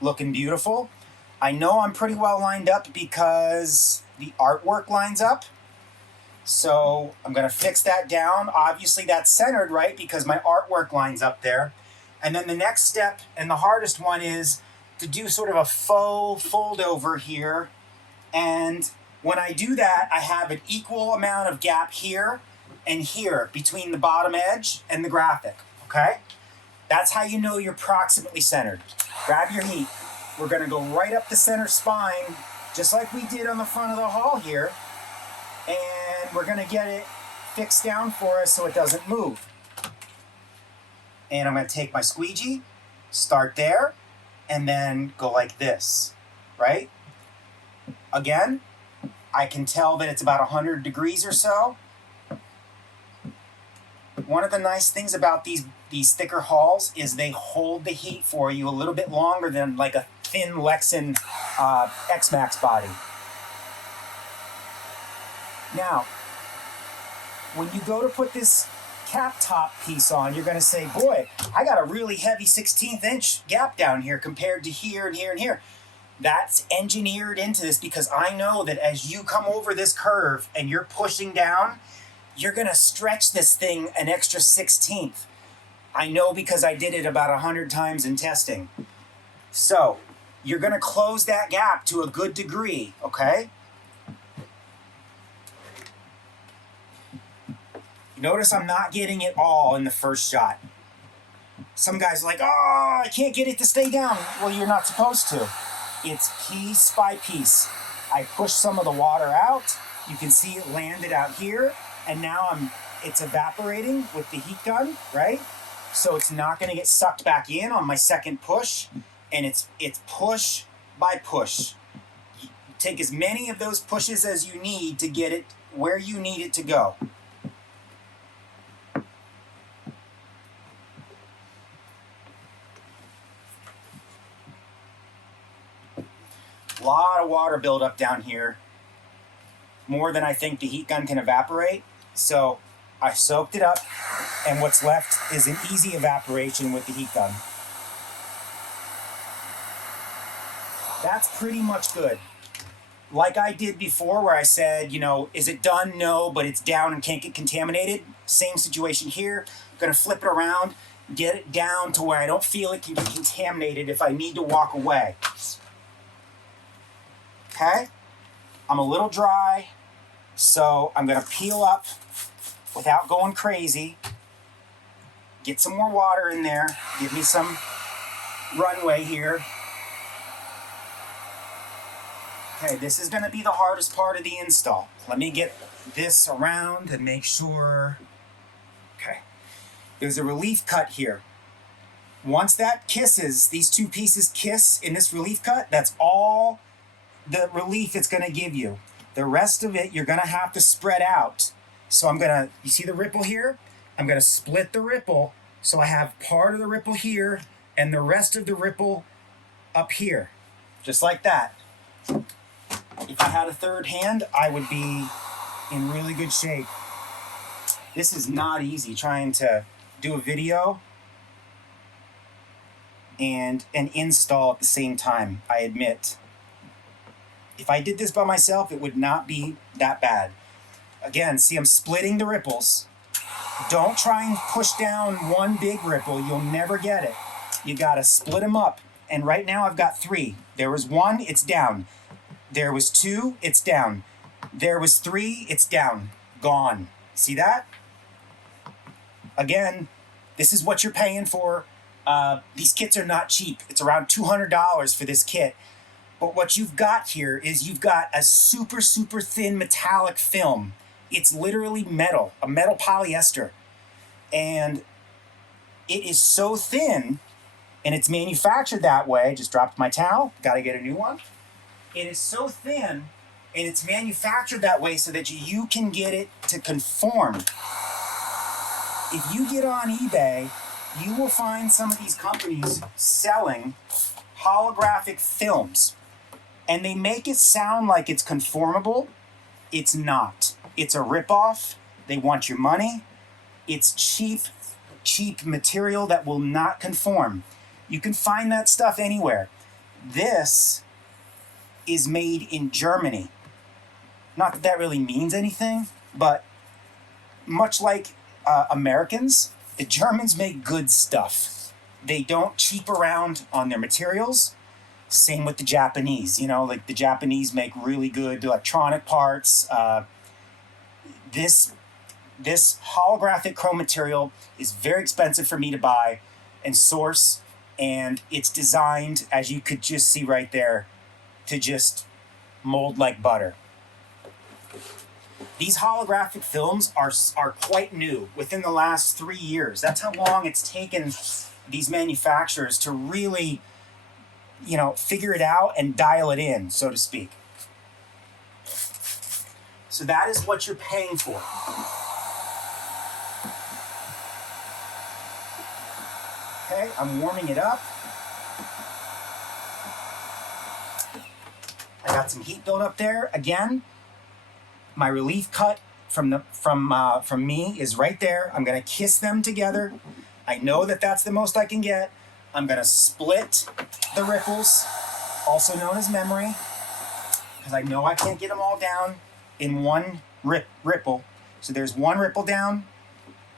looking beautiful. I know I'm pretty well lined up because the artwork lines up. So I'm going to fix that down. Obviously that's centered, right? Because my artwork lines up there. And then the next step, and the hardest one, is to do sort of a faux fold over here. And when I do that, I have an equal amount of gap here and here between the bottom edge and the graphic, okay? That's how you know you're approximately centered. Grab your heat. We're gonna go right up the center spine, just like we did on the front of the hull here, and we're gonna get it fixed down for us so it doesn't move. And I'm gonna take my squeegee, start there, and then go like this, right? Again, I can tell that it's about 100 degrees or so. One of the nice things about these thicker hulls is they hold the heat for you a little bit longer than like a thin Lexan X-Max body. Now, when you go to put this cap top piece on, you're going to say, boy, I got a really heavy 1/16 inch gap down here compared to here and here and here. That's engineered into this because I know that as you come over this curve and you're pushing down, you're going to stretch this thing an extra 1/16. I know because I did it about 100 times in testing. So you're going to close that gap to a good degree, okay? Notice I'm not getting it all in the first shot. Some guys are like, oh, I can't get it to stay down. Well, you're not supposed to. It's piece by piece. I push some of the water out. You can see it landed out here. And now it's evaporating with the heat gun, right? So it's not gonna get sucked back in on my second push. And it's push by push. You take as many of those pushes as you need to get it where you need it to go. A lot of water buildup down here, more than I think the heat gun can evaporate. So I soaked it up, and what's left is an easy evaporation with the heat gun. That's pretty much good. Like I did before where I said, you know, is it done? No, but it's down and can't get contaminated. Same situation here. I'm gonna flip it around, get it down to where I don't feel it can get contaminated if I need to walk away. Okay, I'm a little dry, so I'm gonna peel up without going crazy. Get some more water in there, give me some runway here. Okay, this is gonna be the hardest part of the install. Let me get this around and make sure. Okay, there's a relief cut here. Once that kisses, these two pieces kiss in this relief cut, that's all the relief it's going to give you. The rest of it, you're going to have to spread out. So you see the ripple here? I'm going to split the ripple so I have part of the ripple here and the rest of the ripple up here. Just like that. If I had a third hand, I would be in really good shape. This is not easy, trying to do a video and an install at the same time, I admit. If I did this by myself, it would not be that bad. Again, see, I'm splitting the ripples. Don't try and push down one big ripple. You'll never get it. You gotta split them up. And right now I've got 3. There was 1, it's down. There was 2, it's down. There was 3, it's down. Gone. See that? Again, this is what you're paying for. These kits are not cheap. It's around $200 for this kit. But what you've got here is you've got a super, super thin metallic film. It's literally metal, a metal polyester. And it is so thin, and it's manufactured that way. Just dropped my towel, gotta get a new one. It is so thin, and it's manufactured that way so that you can get it to conform. If you get on eBay, you will find some of these companies selling holographic films. And they make it sound like it's conformable. It's not. It's a ripoff. They want your money. It's cheap material that will not conform. You can find that stuff anywhere. This is made in Germany. Not that that really means anything, but much like Americans, the Germans make good stuff. They don't cheap around on their materials. Same with the Japanese, you know, like the Japanese make really good electronic parts. This holographic chrome material is very expensive for me to buy and source, and it's designed, as you could just see right there, to just mold like butter. These holographic films are quite new, within the last 3 years. That's how long it's taken these manufacturers to really, you know, figure it out and dial it in, so to speak. So that is what you're paying for. Okay, I'm warming it up. I got some heat built up there. Again, my relief cut from me is right there. I'm gonna kiss them together. I know that that's the most I can get. I'm gonna split the ripples, also known as memory, because I know I can't get them all down in one ripple. So there's 1 ripple down,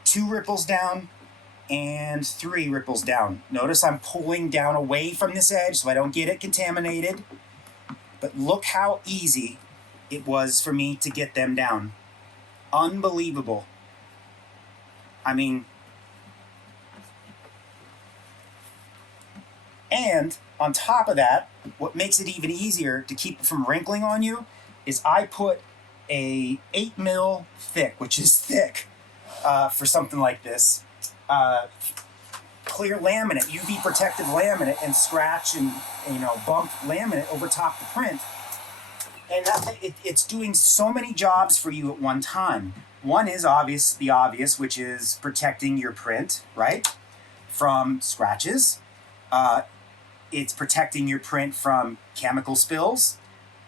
2 ripples down, and 3 ripples down. Notice I'm pulling down away from this edge so I don't get it contaminated. But look how easy it was for me to get them down. Unbelievable. I mean, And on top of that, what makes it even easier to keep it from wrinkling on you is I put a 8 mil thick, which is thick for something like this, clear laminate, UV protective laminate, and scratch and bump laminate over top the print. And it's doing so many jobs for you at one time. One is the obvious, which is protecting your print, right, from scratches. It's protecting your print from chemical spills.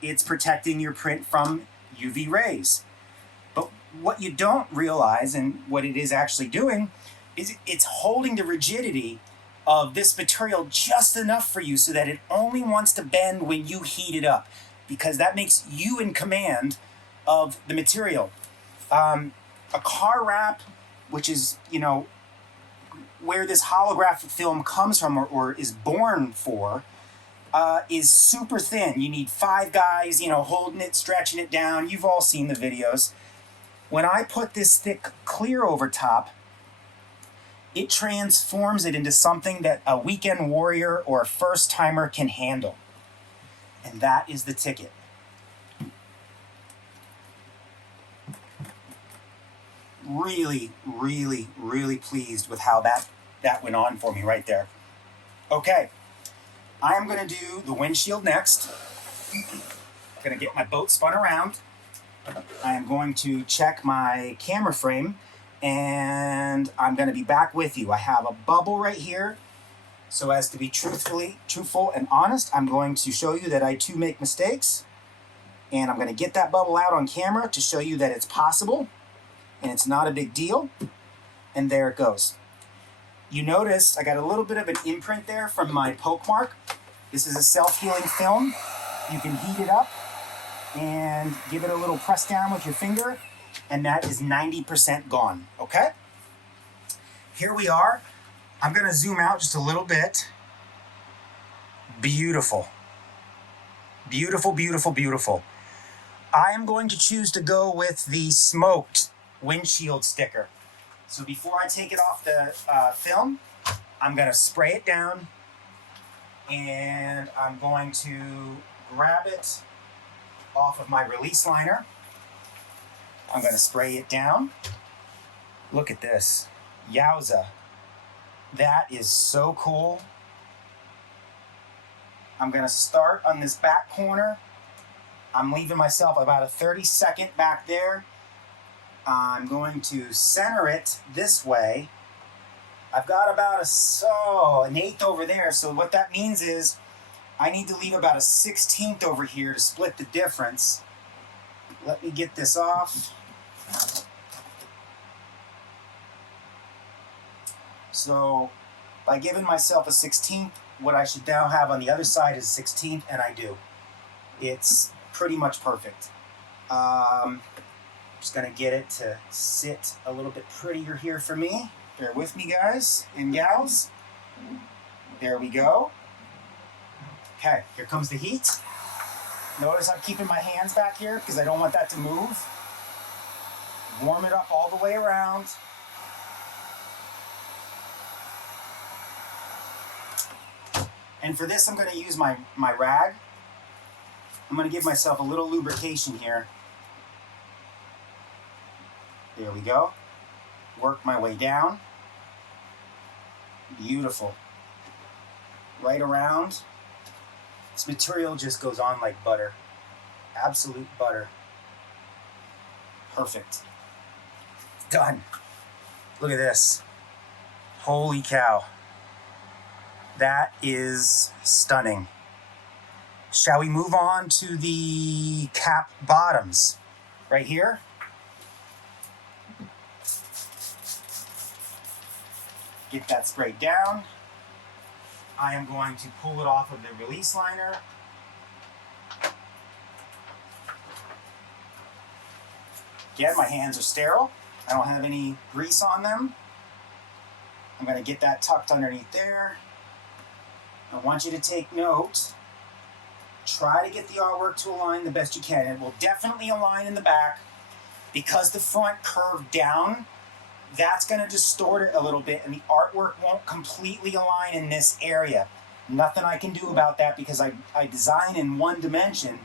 It's protecting your print from UV rays. But what you don't realize, and what it is actually doing, is it's holding the rigidity of this material just enough for you so that it only wants to bend when you heat it up, because that makes you in command of the material. A car wrap, which is, where this holographic film comes from or is born for, is super thin. You need 5 guys, holding it, stretching it down. You've all seen the videos. When I put this thick clear over top, it transforms it into something that a weekend warrior or a first timer can handle. And that is the ticket. Really, really, really pleased with how that went on for me right there. Okay, I am going to do the windshield next. I'm going to get my boat spun around. I am going to check my camera frame, and I'm going to be back with you. I have a bubble right here. So as to be truthful and honest, I'm going to show you that I too make mistakes. And I'm going to get that bubble out on camera to show you that it's possible. And it's not a big deal. And there it goes. You notice I got a little bit of an imprint there from my poke mark. This is a self-healing film. You can heat it up and give it a little press down with your finger, and that is 90% gone, okay? Here we are. I'm going to zoom out just a little bit. Beautiful. Beautiful, beautiful, beautiful. I am going to choose to go with the smoked windshield sticker. So before I take it off the film, I'm going to spray it down, and I'm going to grab it off of my release liner. I'm going to spray it down. Look at this. Yowza. That is so cool. I'm going to start on this back corner. I'm leaving myself about a 30-second back there. I'm going to center it this way. I've got about an eighth over there. So what that means is I need to leave about a 16th over here to split the difference. Let me get this off. So by giving myself a 16th, what I should now have on the other side is 16th, and I do. It's pretty much perfect. Just gonna get it to sit a little bit prettier here for me. Bear with me, guys and gals. There we go. Okay, here comes the heat. Notice I'm keeping my hands back here because I don't want that to move. Warm it up all the way around. And for this, I'm going to use my rag. I'm going to give myself a little lubrication here. There we go. Work my way down. Beautiful. Right around. This material just goes on like butter. Absolute butter. Perfect. Done. Look at this. Holy cow. That is stunning. Shall we move on to the cap bottoms? Right here. Get that sprayed down. I am going to pull it off of the release liner. Again, my hands are sterile. I don't have any grease on them. I'm going to get that tucked underneath there. I want you to take note. Try to get the artwork to align the best you can. It will definitely align in the back. Because the front curved down, that's going to distort it a little bit, and the artwork won't completely align in this area. Nothing I can do about that because I design in one dimension,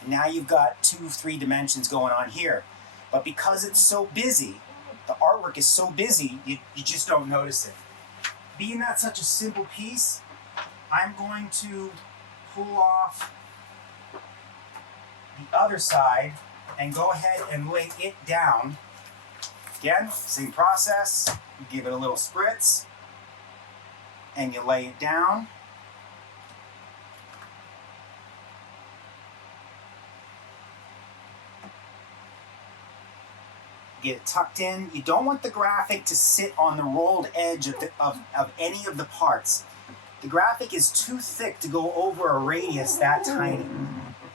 and now you've got 2, 3 dimensions going on here. But because it's so busy, the artwork is so busy, you just don't notice it. Being that such a simple piece, I'm going to pull off the other side and go ahead and lay it down. Again, same process. You give it a little spritz and you lay it down. Get it tucked in. You don't want the graphic to sit on the rolled edge of any of the parts. The graphic is too thick to go over a radius that tiny.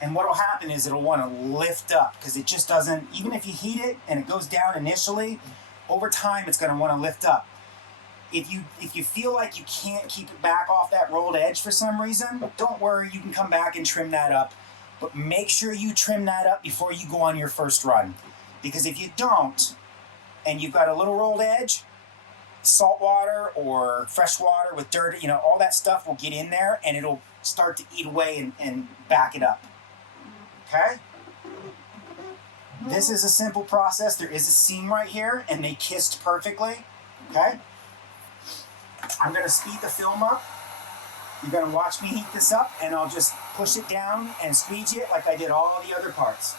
And what will happen is it'll want to lift up because it just doesn't, even if you heat it and it goes down initially, over time it's going to want to lift up. If you feel like you can't keep it back off that rolled edge for some reason, don't worry, you can come back and trim that up. But make sure you trim that up before you go on your first run. Because if you don't, and you've got a little rolled edge, salt water or fresh water with dirt, all that stuff will get in there and it'll start to eat away and back it up. Okay? This is a simple process. There is a seam right here and they kissed perfectly. Okay? I'm going to speed the film up. You're going to watch me heat this up and I'll just push it down and squeegee it like I did all the other parts.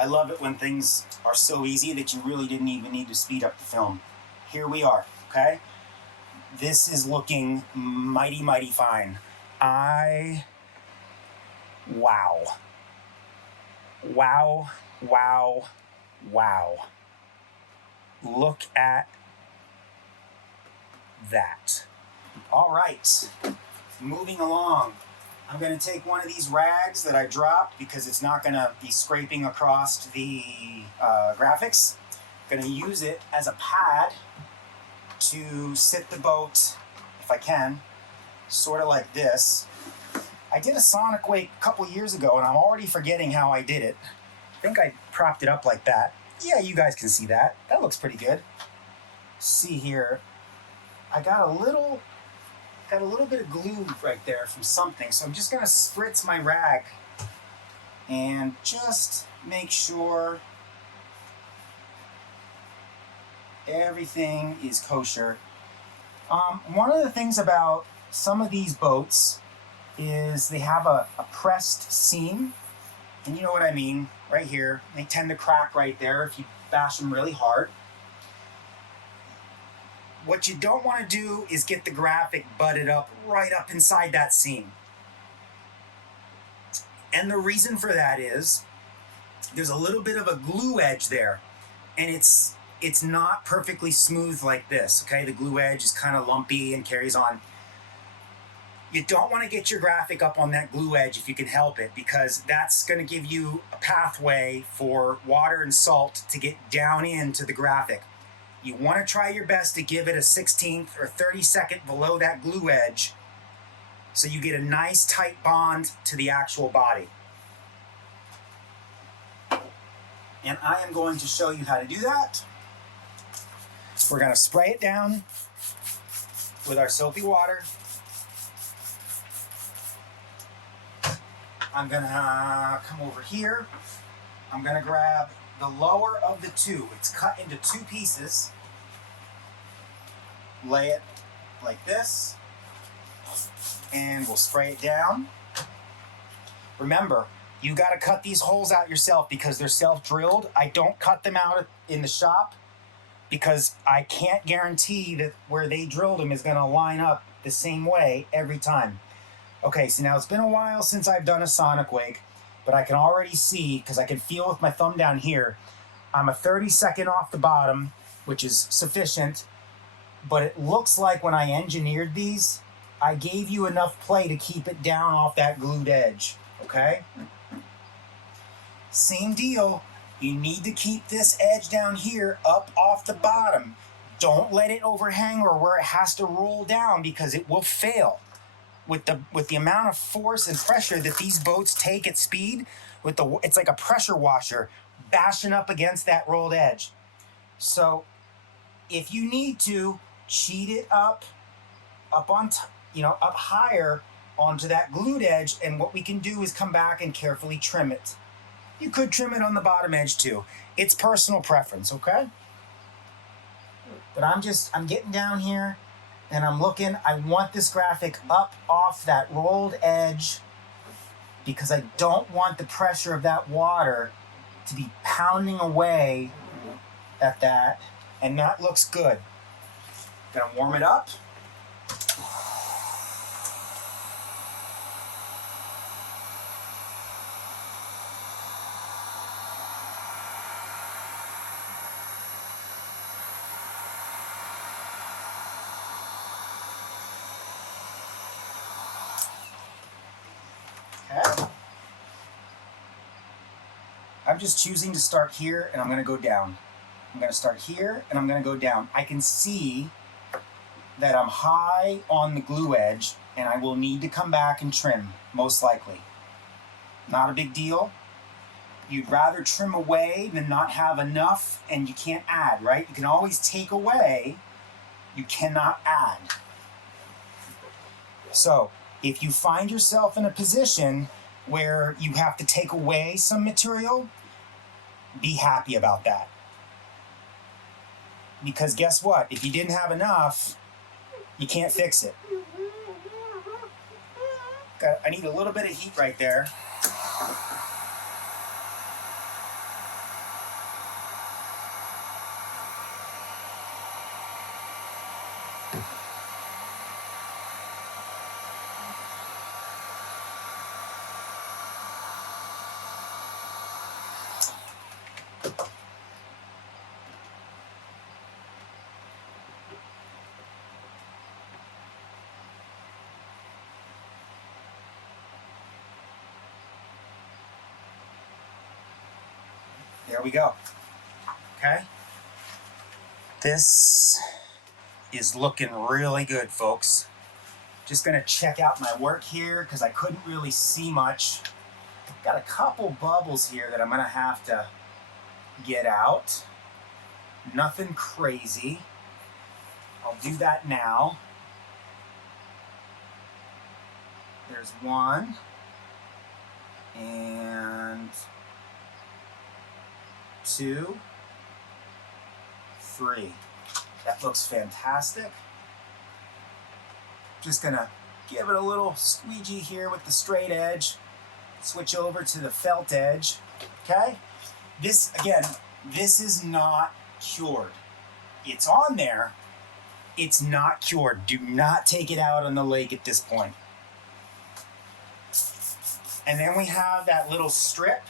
I love it when things are so easy that you really didn't even need to speed up the film. Here we are, okay? This is looking mighty, mighty fine. Wow. Wow, wow, wow. Look at that. All right, moving along. I'm going to take one of these rags that I dropped because it's not going to be scraping across the graphics. I'm going to use it as a pad to sit the boat, if I can, sort of like this. I did a Sonicwake a couple years ago and I'm already forgetting how I did it. I think I propped it up like that. Yeah, you guys can see that. That looks pretty good. See here, I got a little bit of glue right there from something, so I'm just going to spritz my rag and just make sure everything is kosher. One of the things about some of these boats is they have a pressed seam, and you know what I mean, right here. They tend to crack right there if you bash them really hard. What you don't want to do is get the graphic butted up right up inside that seam. And the reason for that is there's a little bit of a glue edge there, and it's not perfectly smooth like this, okay? The glue edge is kind of lumpy and carries on. You don't want to get your graphic up on that glue edge if you can help it, because that's going to give you a pathway for water and salt to get down into the graphic. You want to try your best to give it a 16th or 32nd below that glue edge so you get a nice tight bond to the actual body. And I am going to show you how to do that. We're going to spray it down with our soapy water. I'm going to come over here. I'm going to grab the lower of the two. It's cut into 2 pieces. Lay it like this, and we'll spray it down. Remember, you got to cut these holes out yourself because they're self-drilled. I don't cut them out in the shop because I can't guarantee that where they drilled them is going to line up the same way every time. Okay, so now it's been a while since I've done a Sonicwake, but I can already see, because I can feel with my thumb down here, I'm a 32nd off the bottom, which is sufficient, but it looks like when I engineered these, I gave you enough play to keep it down off that glued edge, okay? Same deal. You need to keep this edge down here up off the bottom. Don't let it overhang or where it has to roll down, because it will fail. With the amount of force and pressure that these boats take at speed, it's like a pressure washer bashing up against that rolled edge. So if you need to, cheat it up on up higher onto that glued edge, and what we can do is come back and carefully trim it. You could trim it on the bottom edge too. It's personal preference, okay? But I'm getting down here and I'm looking. I want this graphic up off that rolled edge because I don't want the pressure of that water to be pounding away at that, and that looks good. Gonna warm it up. Okay. I'm just choosing to start here, and I'm going to go down. I'm going to start here, and I'm going to go down. I can see that I'm high on the glue edge, and I will need to come back and trim, most likely. Not a big deal. You'd rather trim away than not have enough, and you can't add, right? You can always take away. You cannot add. So, if you find yourself in a position where you have to take away some material, be happy about that. Because guess what? If you didn't have enough, you can't fix it. I need a little bit of heat right there. There we go. Okay? This is looking really good, folks. Just gonna check out my work here because I couldn't really see much. Got a couple bubbles here that I'm gonna have to get out. Nothing crazy. I'll do that now. There's one. And 2, 3. That looks fantastic. Just gonna give it a little squeegee here with the straight edge. Switch over to the felt edge. Okay? This, again, this is not cured. It's on there. It's not cured. Do not take it out on the lake at this point. And then we have that little strip.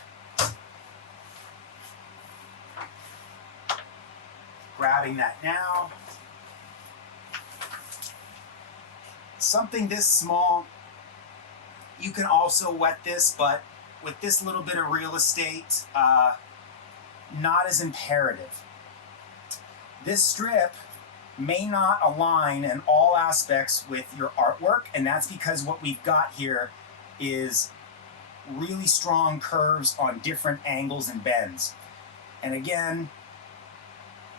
Grabbing that now. Something this small, you can also wet this, but with this little bit of real estate, not as imperative. This strip may not align in all aspects with your artwork, and that's because what we've got here is really strong curves on different angles and bends. And again,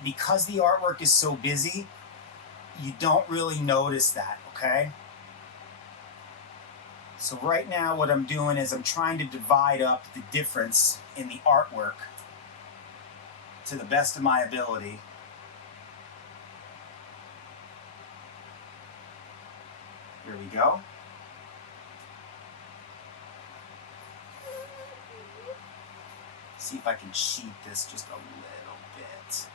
because the artwork is so busy, you don't really notice that, okay? So right now what I'm doing is I'm trying to divide up the difference in the artwork to the best of my ability. Here we go. See if I can cheat this just a little bit.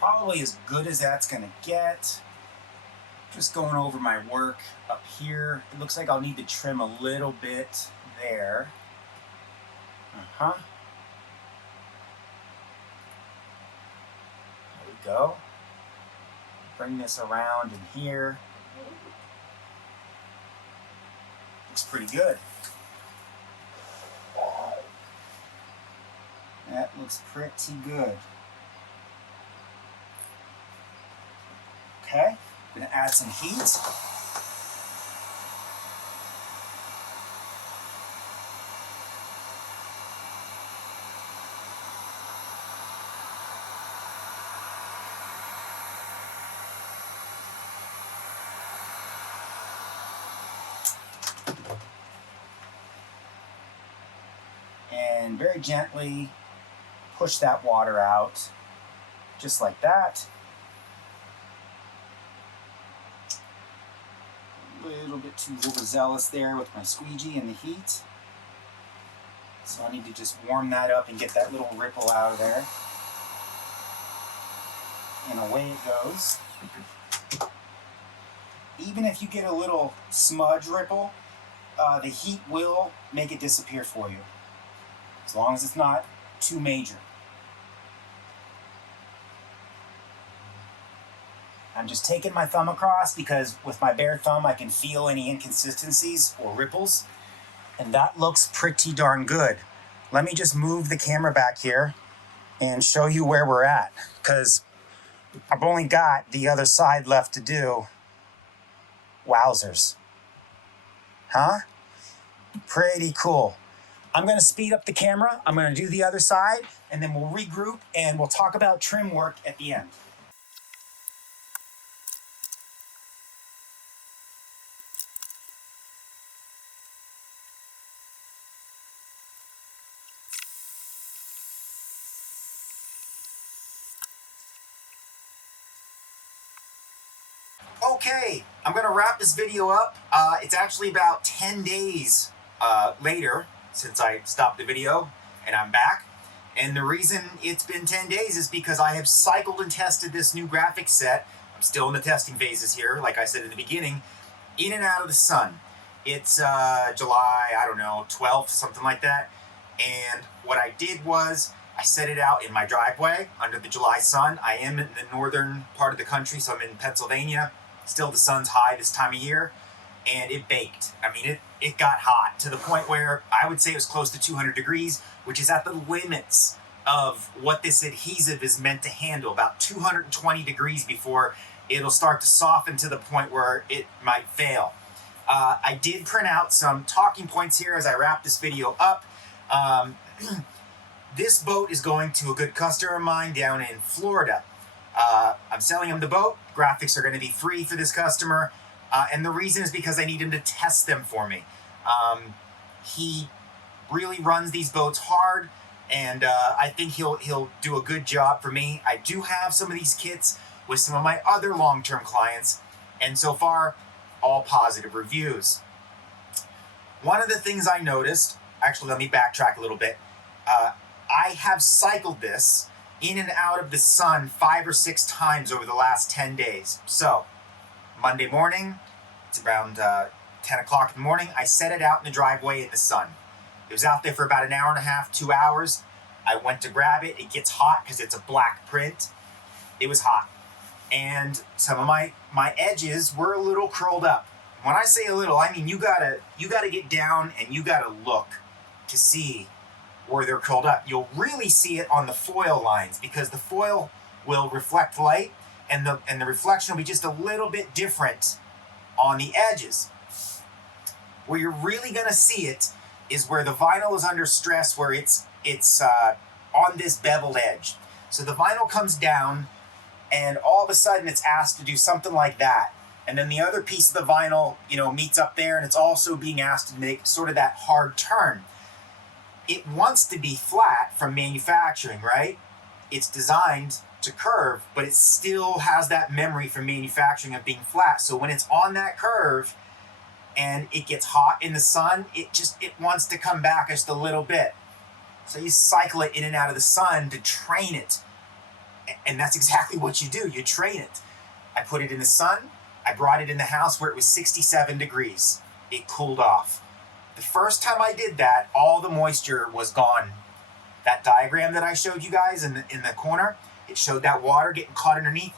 probably as good as that's gonna get. Just going over my work up here. It looks like I'll need to trim a little bit there. There we go. Bring this around in here. Looks pretty good. That looks pretty good. Okay, I'm gonna add some heat. And very gently push that water out, just like that. A little bit too overzealous there with my squeegee and the heat. So I need to just warm that up and get that little ripple out of there. And away it goes. Even if you get a little smudge ripple, the heat will make it disappear for you, as long as it's not too major. I'm just taking my thumb across because with my bare thumb I can feel any inconsistencies or ripples, and that looks pretty darn good. Let me just move the camera back here and show you where we're at, because I've only got the other side left to do. Wowzers. Huh? Pretty cool. I'm going to speed up the camera, I'm going to do the other side, and then we'll regroup and we'll talk about trim work at the end. Okay, I'm going to wrap this video up. It's actually about 10 days later since I stopped the video, and I'm back. And the reason it's been 10 days is because I have cycled and tested this new graphics set. I'm still in the testing phases here, like I said in the beginning, in and out of the sun. It's July, I don't know, 12th, something like that. And what I did was I set it out in my driveway under the July sun. I am in the northern part of the country, so I'm in Pennsylvania. Still the sun's high this time of year, and it baked. I mean, it got hot to the point where I would say it was close to 200 degrees, which is at the limits of what this adhesive is meant to handle, about 220 degrees before it'll start to soften to the point where it might fail. I did print out some talking points here as I wrap this video up. This boat is going to a good customer of mine down in Florida. I'm selling him the boat. Graphics are going to be free for this customer. And the reason is because I need him to test them for me. He really runs these boats hard, and I think he'll do a good job for me. I do have some of these kits with some of my other long-term clients, and so far, all positive reviews. One of the things I noticed, actually let me backtrack a little bit. I have cycled this in and out of the sun 5 or 6 times over the last 10 days. So, Monday morning, it's around 10 o'clock in the morning, I set it out in the driveway in the sun. It was out there for about an hour and a half, 2 hours. I went to grab it. It gets hot because it's a black print. It was hot. And some of my edges were a little curled up. When I say a little, I mean you gotta get down and you gotta look to see where they're curled up. You'll really see it on the foil lines because the foil will reflect light, and the reflection will be just a little bit different on the edges. Where you're really gonna see it is where the vinyl is under stress, where it's on this beveled edge. So the vinyl comes down, and all of a sudden it's asked to do something like that. And then the other piece of the vinyl, meets up there, and it's also being asked to make sort of that hard turn. It wants to be flat from manufacturing, right? It's designed to curve, but it still has that memory from manufacturing of being flat. So when it's on that curve and it gets hot in the sun, it wants to come back just a little bit. So you cycle it in and out of the sun to train it. And that's exactly what you do. You train it. I put it in the sun. I brought it in the house where it was 67 degrees. It cooled off. The first time I did that, all the moisture was gone. That diagram that I showed you guys in the corner, it showed that water getting caught underneath.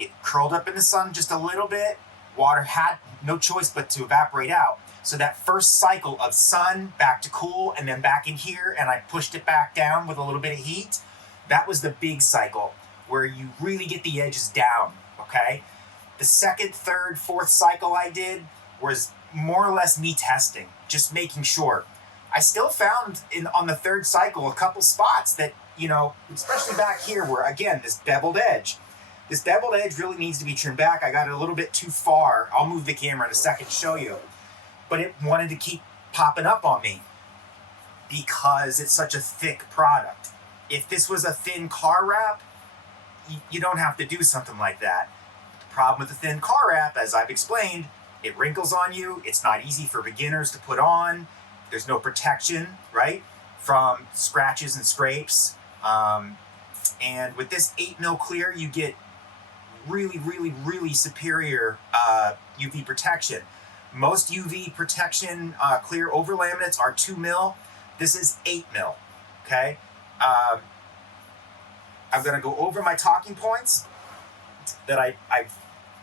It curled up in the sun just a little bit. Water had no choice but to evaporate out. So that first cycle of sun back to cool and then back in here, and I pushed it back down with a little bit of heat, that was the big cycle where you really get the edges down, okay? The second, third, fourth cycle I did was more or less me testing, just making sure. I still found on the third cycle a couple spots that, you know, especially back here where, again, this beveled edge. This beveled edge really needs to be trimmed back. I got it a little bit too far. I'll move the camera in a second to show you. But it wanted to keep popping up on me because it's such a thick product. If this was a thin car wrap, you don't have to do something like that. The problem with the thin car wrap, as I've explained, it wrinkles on you. It's not easy for beginners to put on. There's no protection, right, from scratches and scrapes. And with this 8mm clear, you get really, really, really superior UV protection. Most UV protection clear over laminates are 2mm. This is 8mm, okay? I'm gonna go over my talking points that I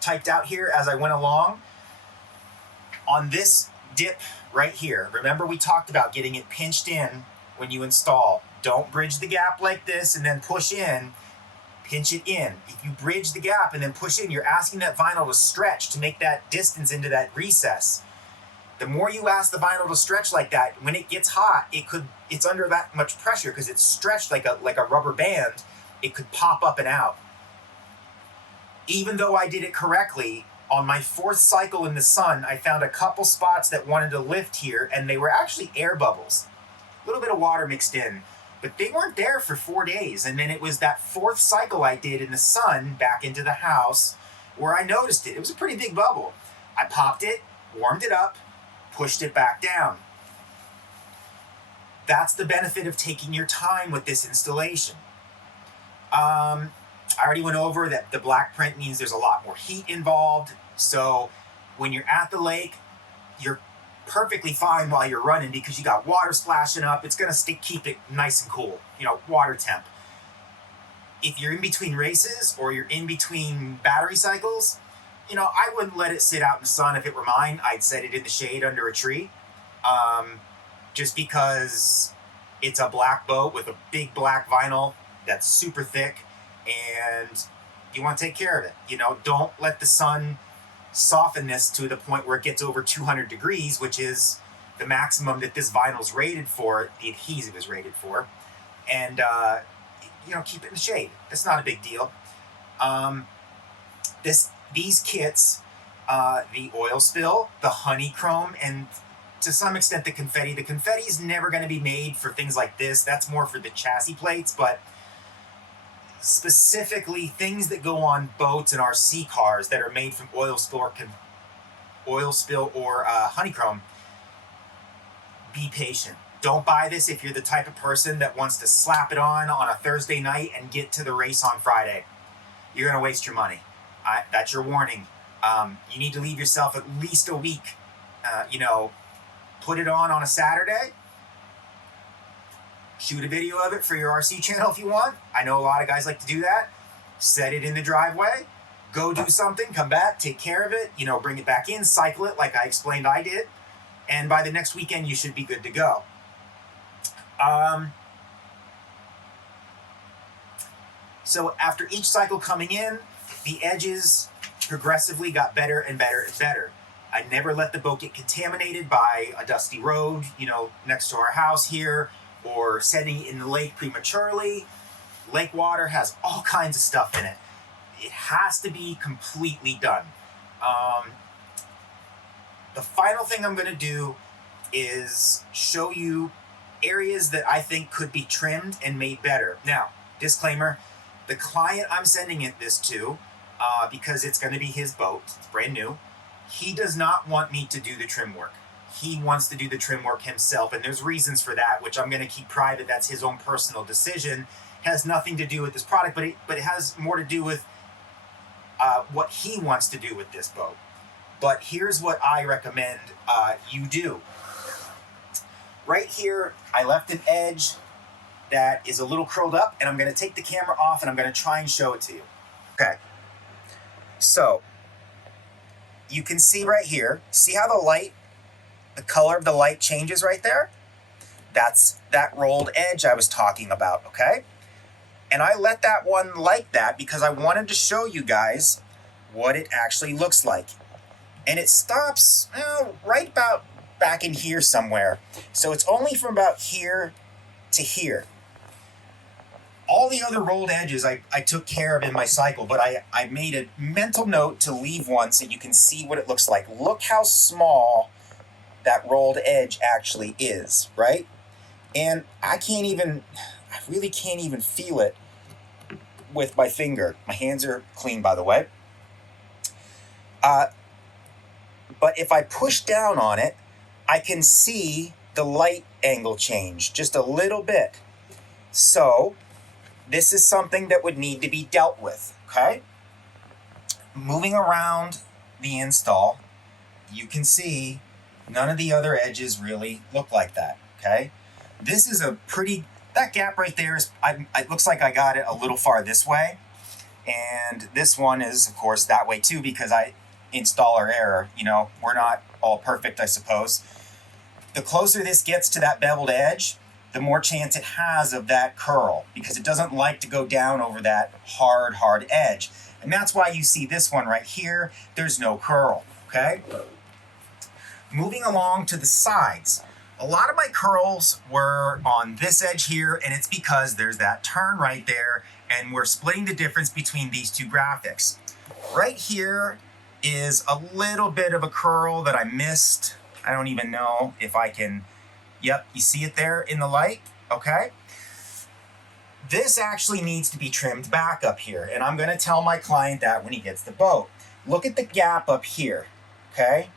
typed out here as I went along. On this dip right here, remember we talked about getting it pinched in when you install. Don't bridge the gap like this and then push in. Pinch it in. If you bridge the gap and then push in, you're asking that vinyl to stretch to make that distance into that recess. The more you ask the vinyl to stretch like that, when it gets hot, it's under that much pressure because it's stretched like a rubber band. It could pop up and out. Even though I did it correctly, on my fourth cycle in the sun, I found a couple spots that wanted to lift here, and they were actually air bubbles. A little bit of water mixed in. But they weren't there for 4 days. And then it was that fourth cycle I did in the sun back into the house where I noticed it. It was a pretty big bubble. I popped it, warmed it up, pushed it back down. That's the benefit of taking your time with this installation. I already went over that the black print means there's a lot more heat involved. So when you're at the lake, you're perfectly fine while you're running because you got water splashing up. It's going to keep it nice and cool, you know, water temp. If you're in between races or you're in between battery cycles, you know, I wouldn't let it sit out in the sun. If it were mine, I'd set it in the shade under a tree. Just because it's a black boat with a big black vinyl that's super thick and you want to take care of it. You know, don't let the sun soften this to the point where it gets over 200 degrees, which is the maximum that this vinyl is rated for, the adhesive is rated for. And, you know, keep it in the shade. It's not a big deal. These kits, the oil spill, the honeycomb, and to some extent the confetti. The confetti is never going to be made for things like this. That's more for the chassis plates, but specifically things that go on boats and RC cars that are made from oil spill or honeycomb, be patient. Don't buy this if you're the type of person that wants to slap it on a Thursday night and get to the race on Friday. You're going to waste your money. That's your warning. You need to leave yourself at least a week. You know, put it on a Saturday. Shoot a video of it for your RC channel if you want. I know a lot of guys like to do that. Set it in the driveway. Go do something. Come back. Take care of it. You know, bring it back in. Cycle it like I explained I did. And by the next weekend, you should be good to go. So after each cycle coming in, the edges progressively got better and better and better. I never let the boat get contaminated by a dusty road, you know, next to our house here, or setting it in the lake prematurely. Lake water has all kinds of stuff in it. It has to be completely done. The final thing I'm going to do is show you areas that I think could be trimmed and made better. Now, disclaimer, the client I'm sending this to, because it's going to be his boat, it's brand new, he does not want me to do the trim work. He wants to do the trim work himself, and there's reasons for that, which I'm going to keep private. That's his own personal decision, has nothing to do with this product, but it has more to do with what he wants to do with this boat. But here's what I recommend you do. Right here, I left an edge that is a little curled up, and I'm going to take the camera off and I'm going to try and show it to you. Okay. So, you can see right here, see how the color of the light changes right there? That's that rolled edge I was talking about, okay? And I let that one like that because I wanted to show you guys what it actually looks like. And it stops right about back in here somewhere. So it's only from about here to here. All the other rolled edges I took care of in my cycle, but I made a mental note to leave one so you can see what it looks like. Look how small that rolled edge actually is, right? And I really can't even feel it with my finger. My hands are clean, by the way. But if I push down on it, I can see the light angle change just a little bit. So this is something that would need to be dealt with, okay? Moving around the install, you can see none of the other edges really look like that, okay? This is that gap right there it looks like I got it a little far this way. And this one is, of course, that way too, because installer error, we're not all perfect, I suppose. The closer this gets to that beveled edge, the more chance it has of that curl, because it doesn't like to go down over that hard edge. And that's why you see this one right here, there's no curl, okay? Moving along to the sides. A lot of my curls were on this edge here, and it's because there's that turn right there, and we're splitting the difference between these two graphics. Right here is a little bit of a curl that I missed. I don't even know if I can... Yep, you see it there in the light, okay? This actually needs to be trimmed back up here, and I'm gonna tell my client that when he gets the boat. Look at the gap up here, okay?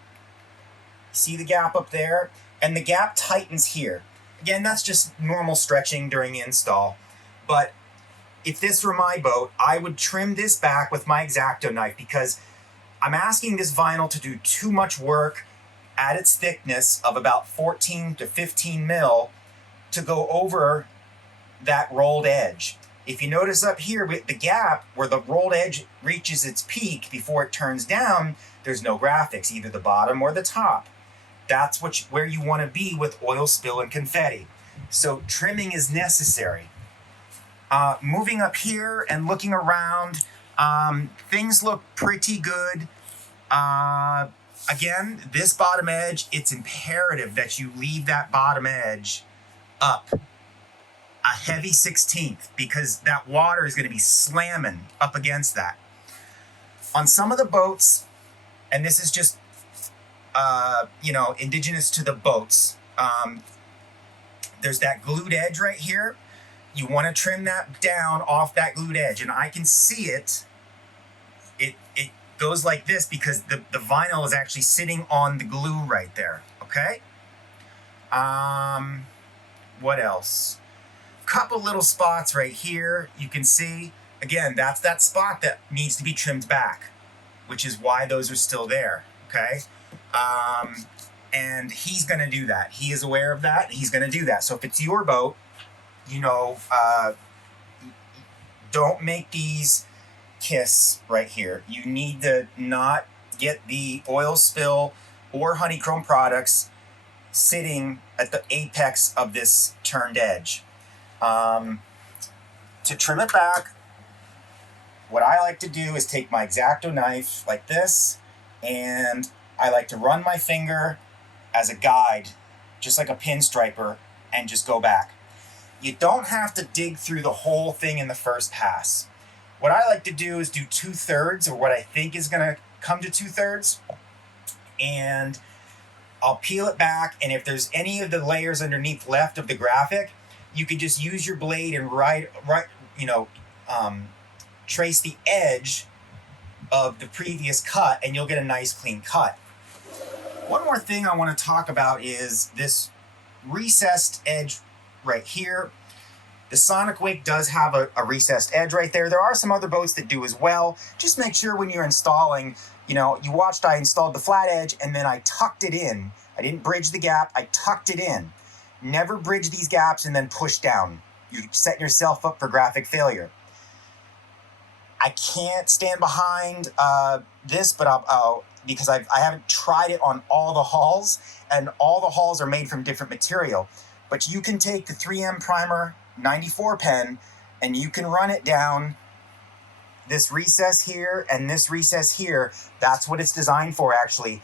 See the gap up there? And the gap tightens here. Again, that's just normal stretching during install. But if this were my boat, I would trim this back with my X-Acto knife because I'm asking this vinyl to do too much work at its thickness of about 14 to 15 mil to go over that rolled edge. If you notice up here with the gap where the rolled edge reaches its peak before it turns down, there's no graphics, either the bottom or the top. That's where you want to be with oil spill and confetti. So trimming is necessary. Moving up here and looking around, things look pretty good. Again, this bottom edge, it's imperative that you leave that bottom edge up a heavy 16th because that water is going to be slamming up against that. On some of the boats, and this is just, indigenous to the boats, there's that glued edge right here. You want to trim that down off that glued edge, and I can see it. It goes like this because the vinyl is actually sitting on the glue right there, okay? What else? Couple little spots right here you can see. Again, that's that spot that needs to be trimmed back, which is why those are still there, okay? And he's gonna do that. He is aware of that, he's gonna do that. So if it's your boat, don't make these kiss right here. You need to not get the oil spill or honeycomb products sitting at the apex of this turned edge. To trim it back, what I like to do is take my X-Acto knife like this, and I like to run my finger as a guide, just like a pinstriper, and just go back. You don't have to dig through the whole thing in the first pass. What I like to do is do 2/3, or what I think is gonna come to 2/3, and I'll peel it back, and if there's any of the layers underneath left of the graphic, you can just use your blade and trace the edge of the previous cut, and you'll get a nice clean cut. One more thing I want to talk about is this recessed edge right here. The Sonicwake does have a recessed edge right there. There are some other boats that do as well. Just make sure when you're installing, you know, you watched I installed the flat edge and then I tucked it in. I didn't bridge the gap, I tucked it in. Never bridge these gaps and then push down. You're setting yourself up for graphic failure. I can't stand behind this, but because I haven't tried it on all the hulls, and all the hulls are made from different material. But you can take the 3M primer 94 pen and you can run it down this recess here and this recess here. That's what it's designed for, actually.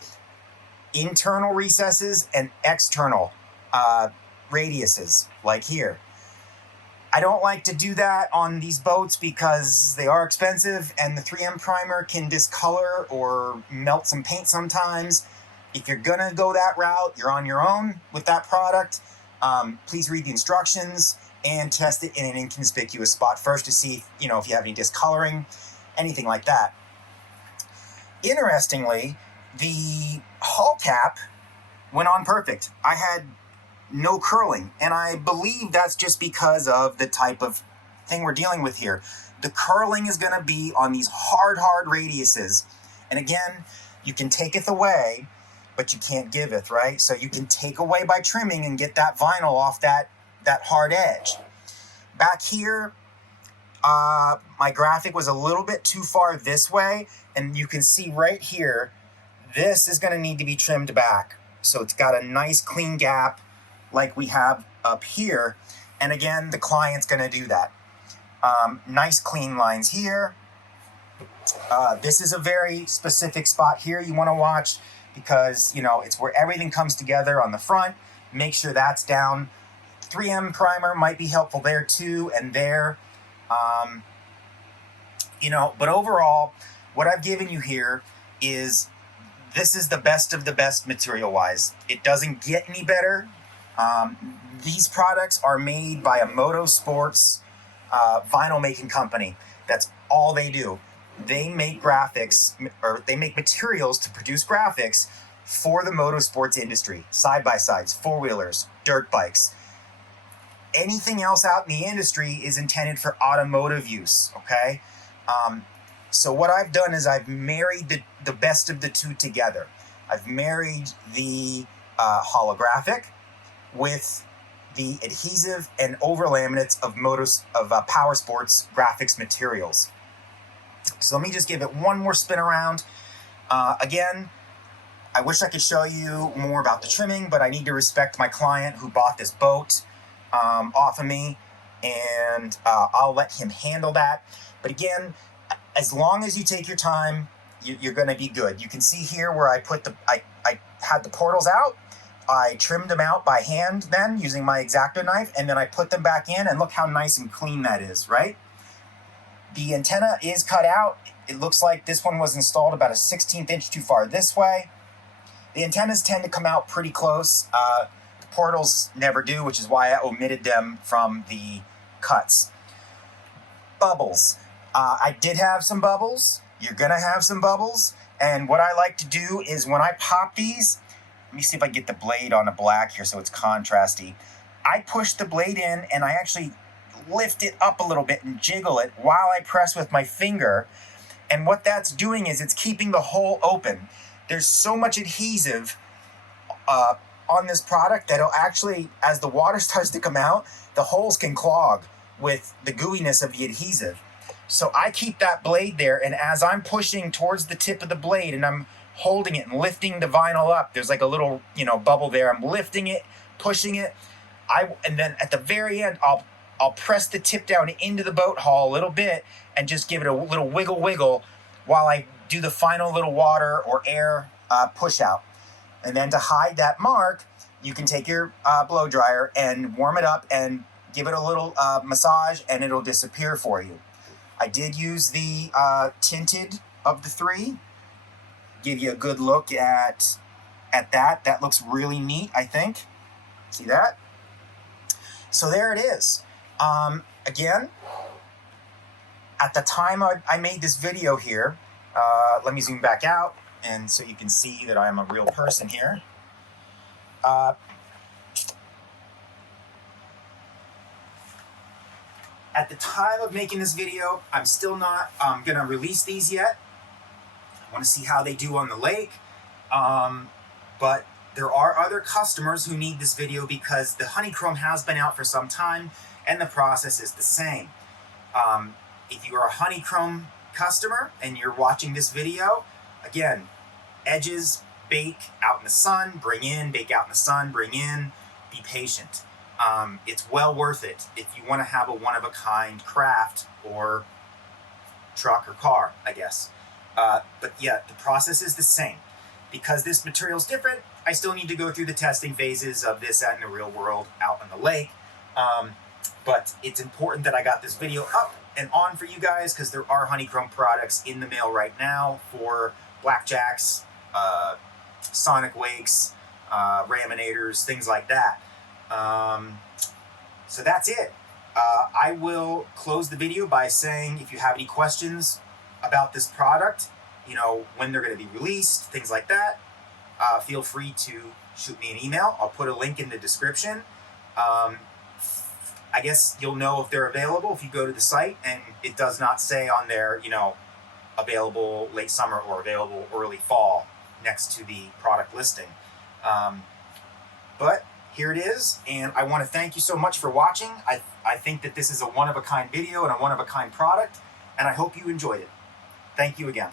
Internal recesses and external radiuses, like here. I don't like to do that on these boats because they are expensive and the 3M primer can discolor or melt some paint sometimes. If you're gonna go that route, you're on your own with that product. Please read the instructions and test it in an inconspicuous spot first to see, you know, if you have any discoloring, anything like that. Interestingly, the hull cap went on perfect. I had no curling, and I believe that's just because of the type of thing we're dealing with here. The curling is going to be on these hard radiuses, and again, you can taketh away, but you can't giveth, right? So you can take away by trimming and get that vinyl off that hard edge. Back here, my graphic was a little bit too far this way, and you can see right here, this is going to need to be trimmed back. So it's got a nice clean gap like we have up here. And again, the client's going to do that. Nice clean lines here. This is a very specific spot here you want to watch because, you know, it's where everything comes together on the front. Make sure that's down. 3M primer might be helpful there too, and there. You know, but overall, what I've given you here is this is the best of the best material-wise. It doesn't get any better. These products are made by a motorsports vinyl making company. That's all they do. They make graphics, or they make materials to produce graphics for the motorsports industry. Side-by-sides, four-wheelers, dirt bikes. Anything else out in the industry is intended for automotive use, okay? So what I've done is I've married the best of the two together. I've married the holographic with the adhesive and overlaminates of power sports graphics materials. So let me just give it one more spin around. Again, I wish I could show you more about the trimming, but I need to respect my client who bought this boat off of me, and I'll let him handle that. But again, as long as you take your time, you're going to be good. You can see here where I put I had the portals out. I trimmed them out by hand then using my X-Acto knife, and then I put them back in, and look how nice and clean that is, right? The antenna is cut out. It looks like this one was installed about a 16th inch too far this way. The antennas tend to come out pretty close. The portals never do, which is why I omitted them from the cuts. Bubbles. I did have some bubbles. You're going to have some bubbles. And what I like to do is when I pop these, let me see if I get the blade on a black here so it's contrasty. I push the blade in and I actually lift it up a little bit and jiggle it while I press with my finger. And what that's doing is it's keeping the hole open. There's so much adhesive on this product that it'll actually, as the water starts to come out, the holes can clog with the gooiness of the adhesive. So I keep that blade there, and as I'm pushing towards the tip of the blade and I'm holding it and lifting the vinyl up, there's like a little, bubble there. I'm lifting it, pushing it. And then at the very end, I'll press the tip down into the boat hull a little bit and just give it a little wiggle while I do the final little water or air push out. And then to hide that mark, you can take your blow dryer and warm it up and give it a little massage, and it'll disappear for you. I did use the tinted of the three. Give you a good look at that. That looks really neat, I think. See that? So there it is. Again, at the time I made this video here, let me zoom back out, and so you can see that I'm a real person here. At the time of making this video, I'm still not gonna release these yet. I want to see how they do on the lake. But there are other customers who need this video because the honeycomb has been out for some time and the process is the same. If you are a honeycomb customer and you're watching this video, again, edges, bake out in the sun, bring in, bake out in the sun, bring in, be patient. It's well worth it if you want to have a one-of-a-kind craft or truck or car, I guess. But yeah, the process is the same. Because this material is different, I still need to go through the testing phases of this out in the real world, out on the lake. But it's important that I got this video up and on for you guys because there are honeycomb products in the mail right now for blackjacks, Sonicwakes, raminators, things like that. So that's it. I will close the video by saying if you have any questions about this product, you know, when they're going to be released, things like that, feel free to shoot me an email. I'll put a link in the description. I guess you'll know if they're available if you go to the site and it does not say on there, you know, available late summer or available early fall next to the product listing. But here it is, and I want to thank you so much for watching. I think that this is a one-of-a-kind video and a one-of-a-kind product, and I hope you enjoyed it. Thank you again.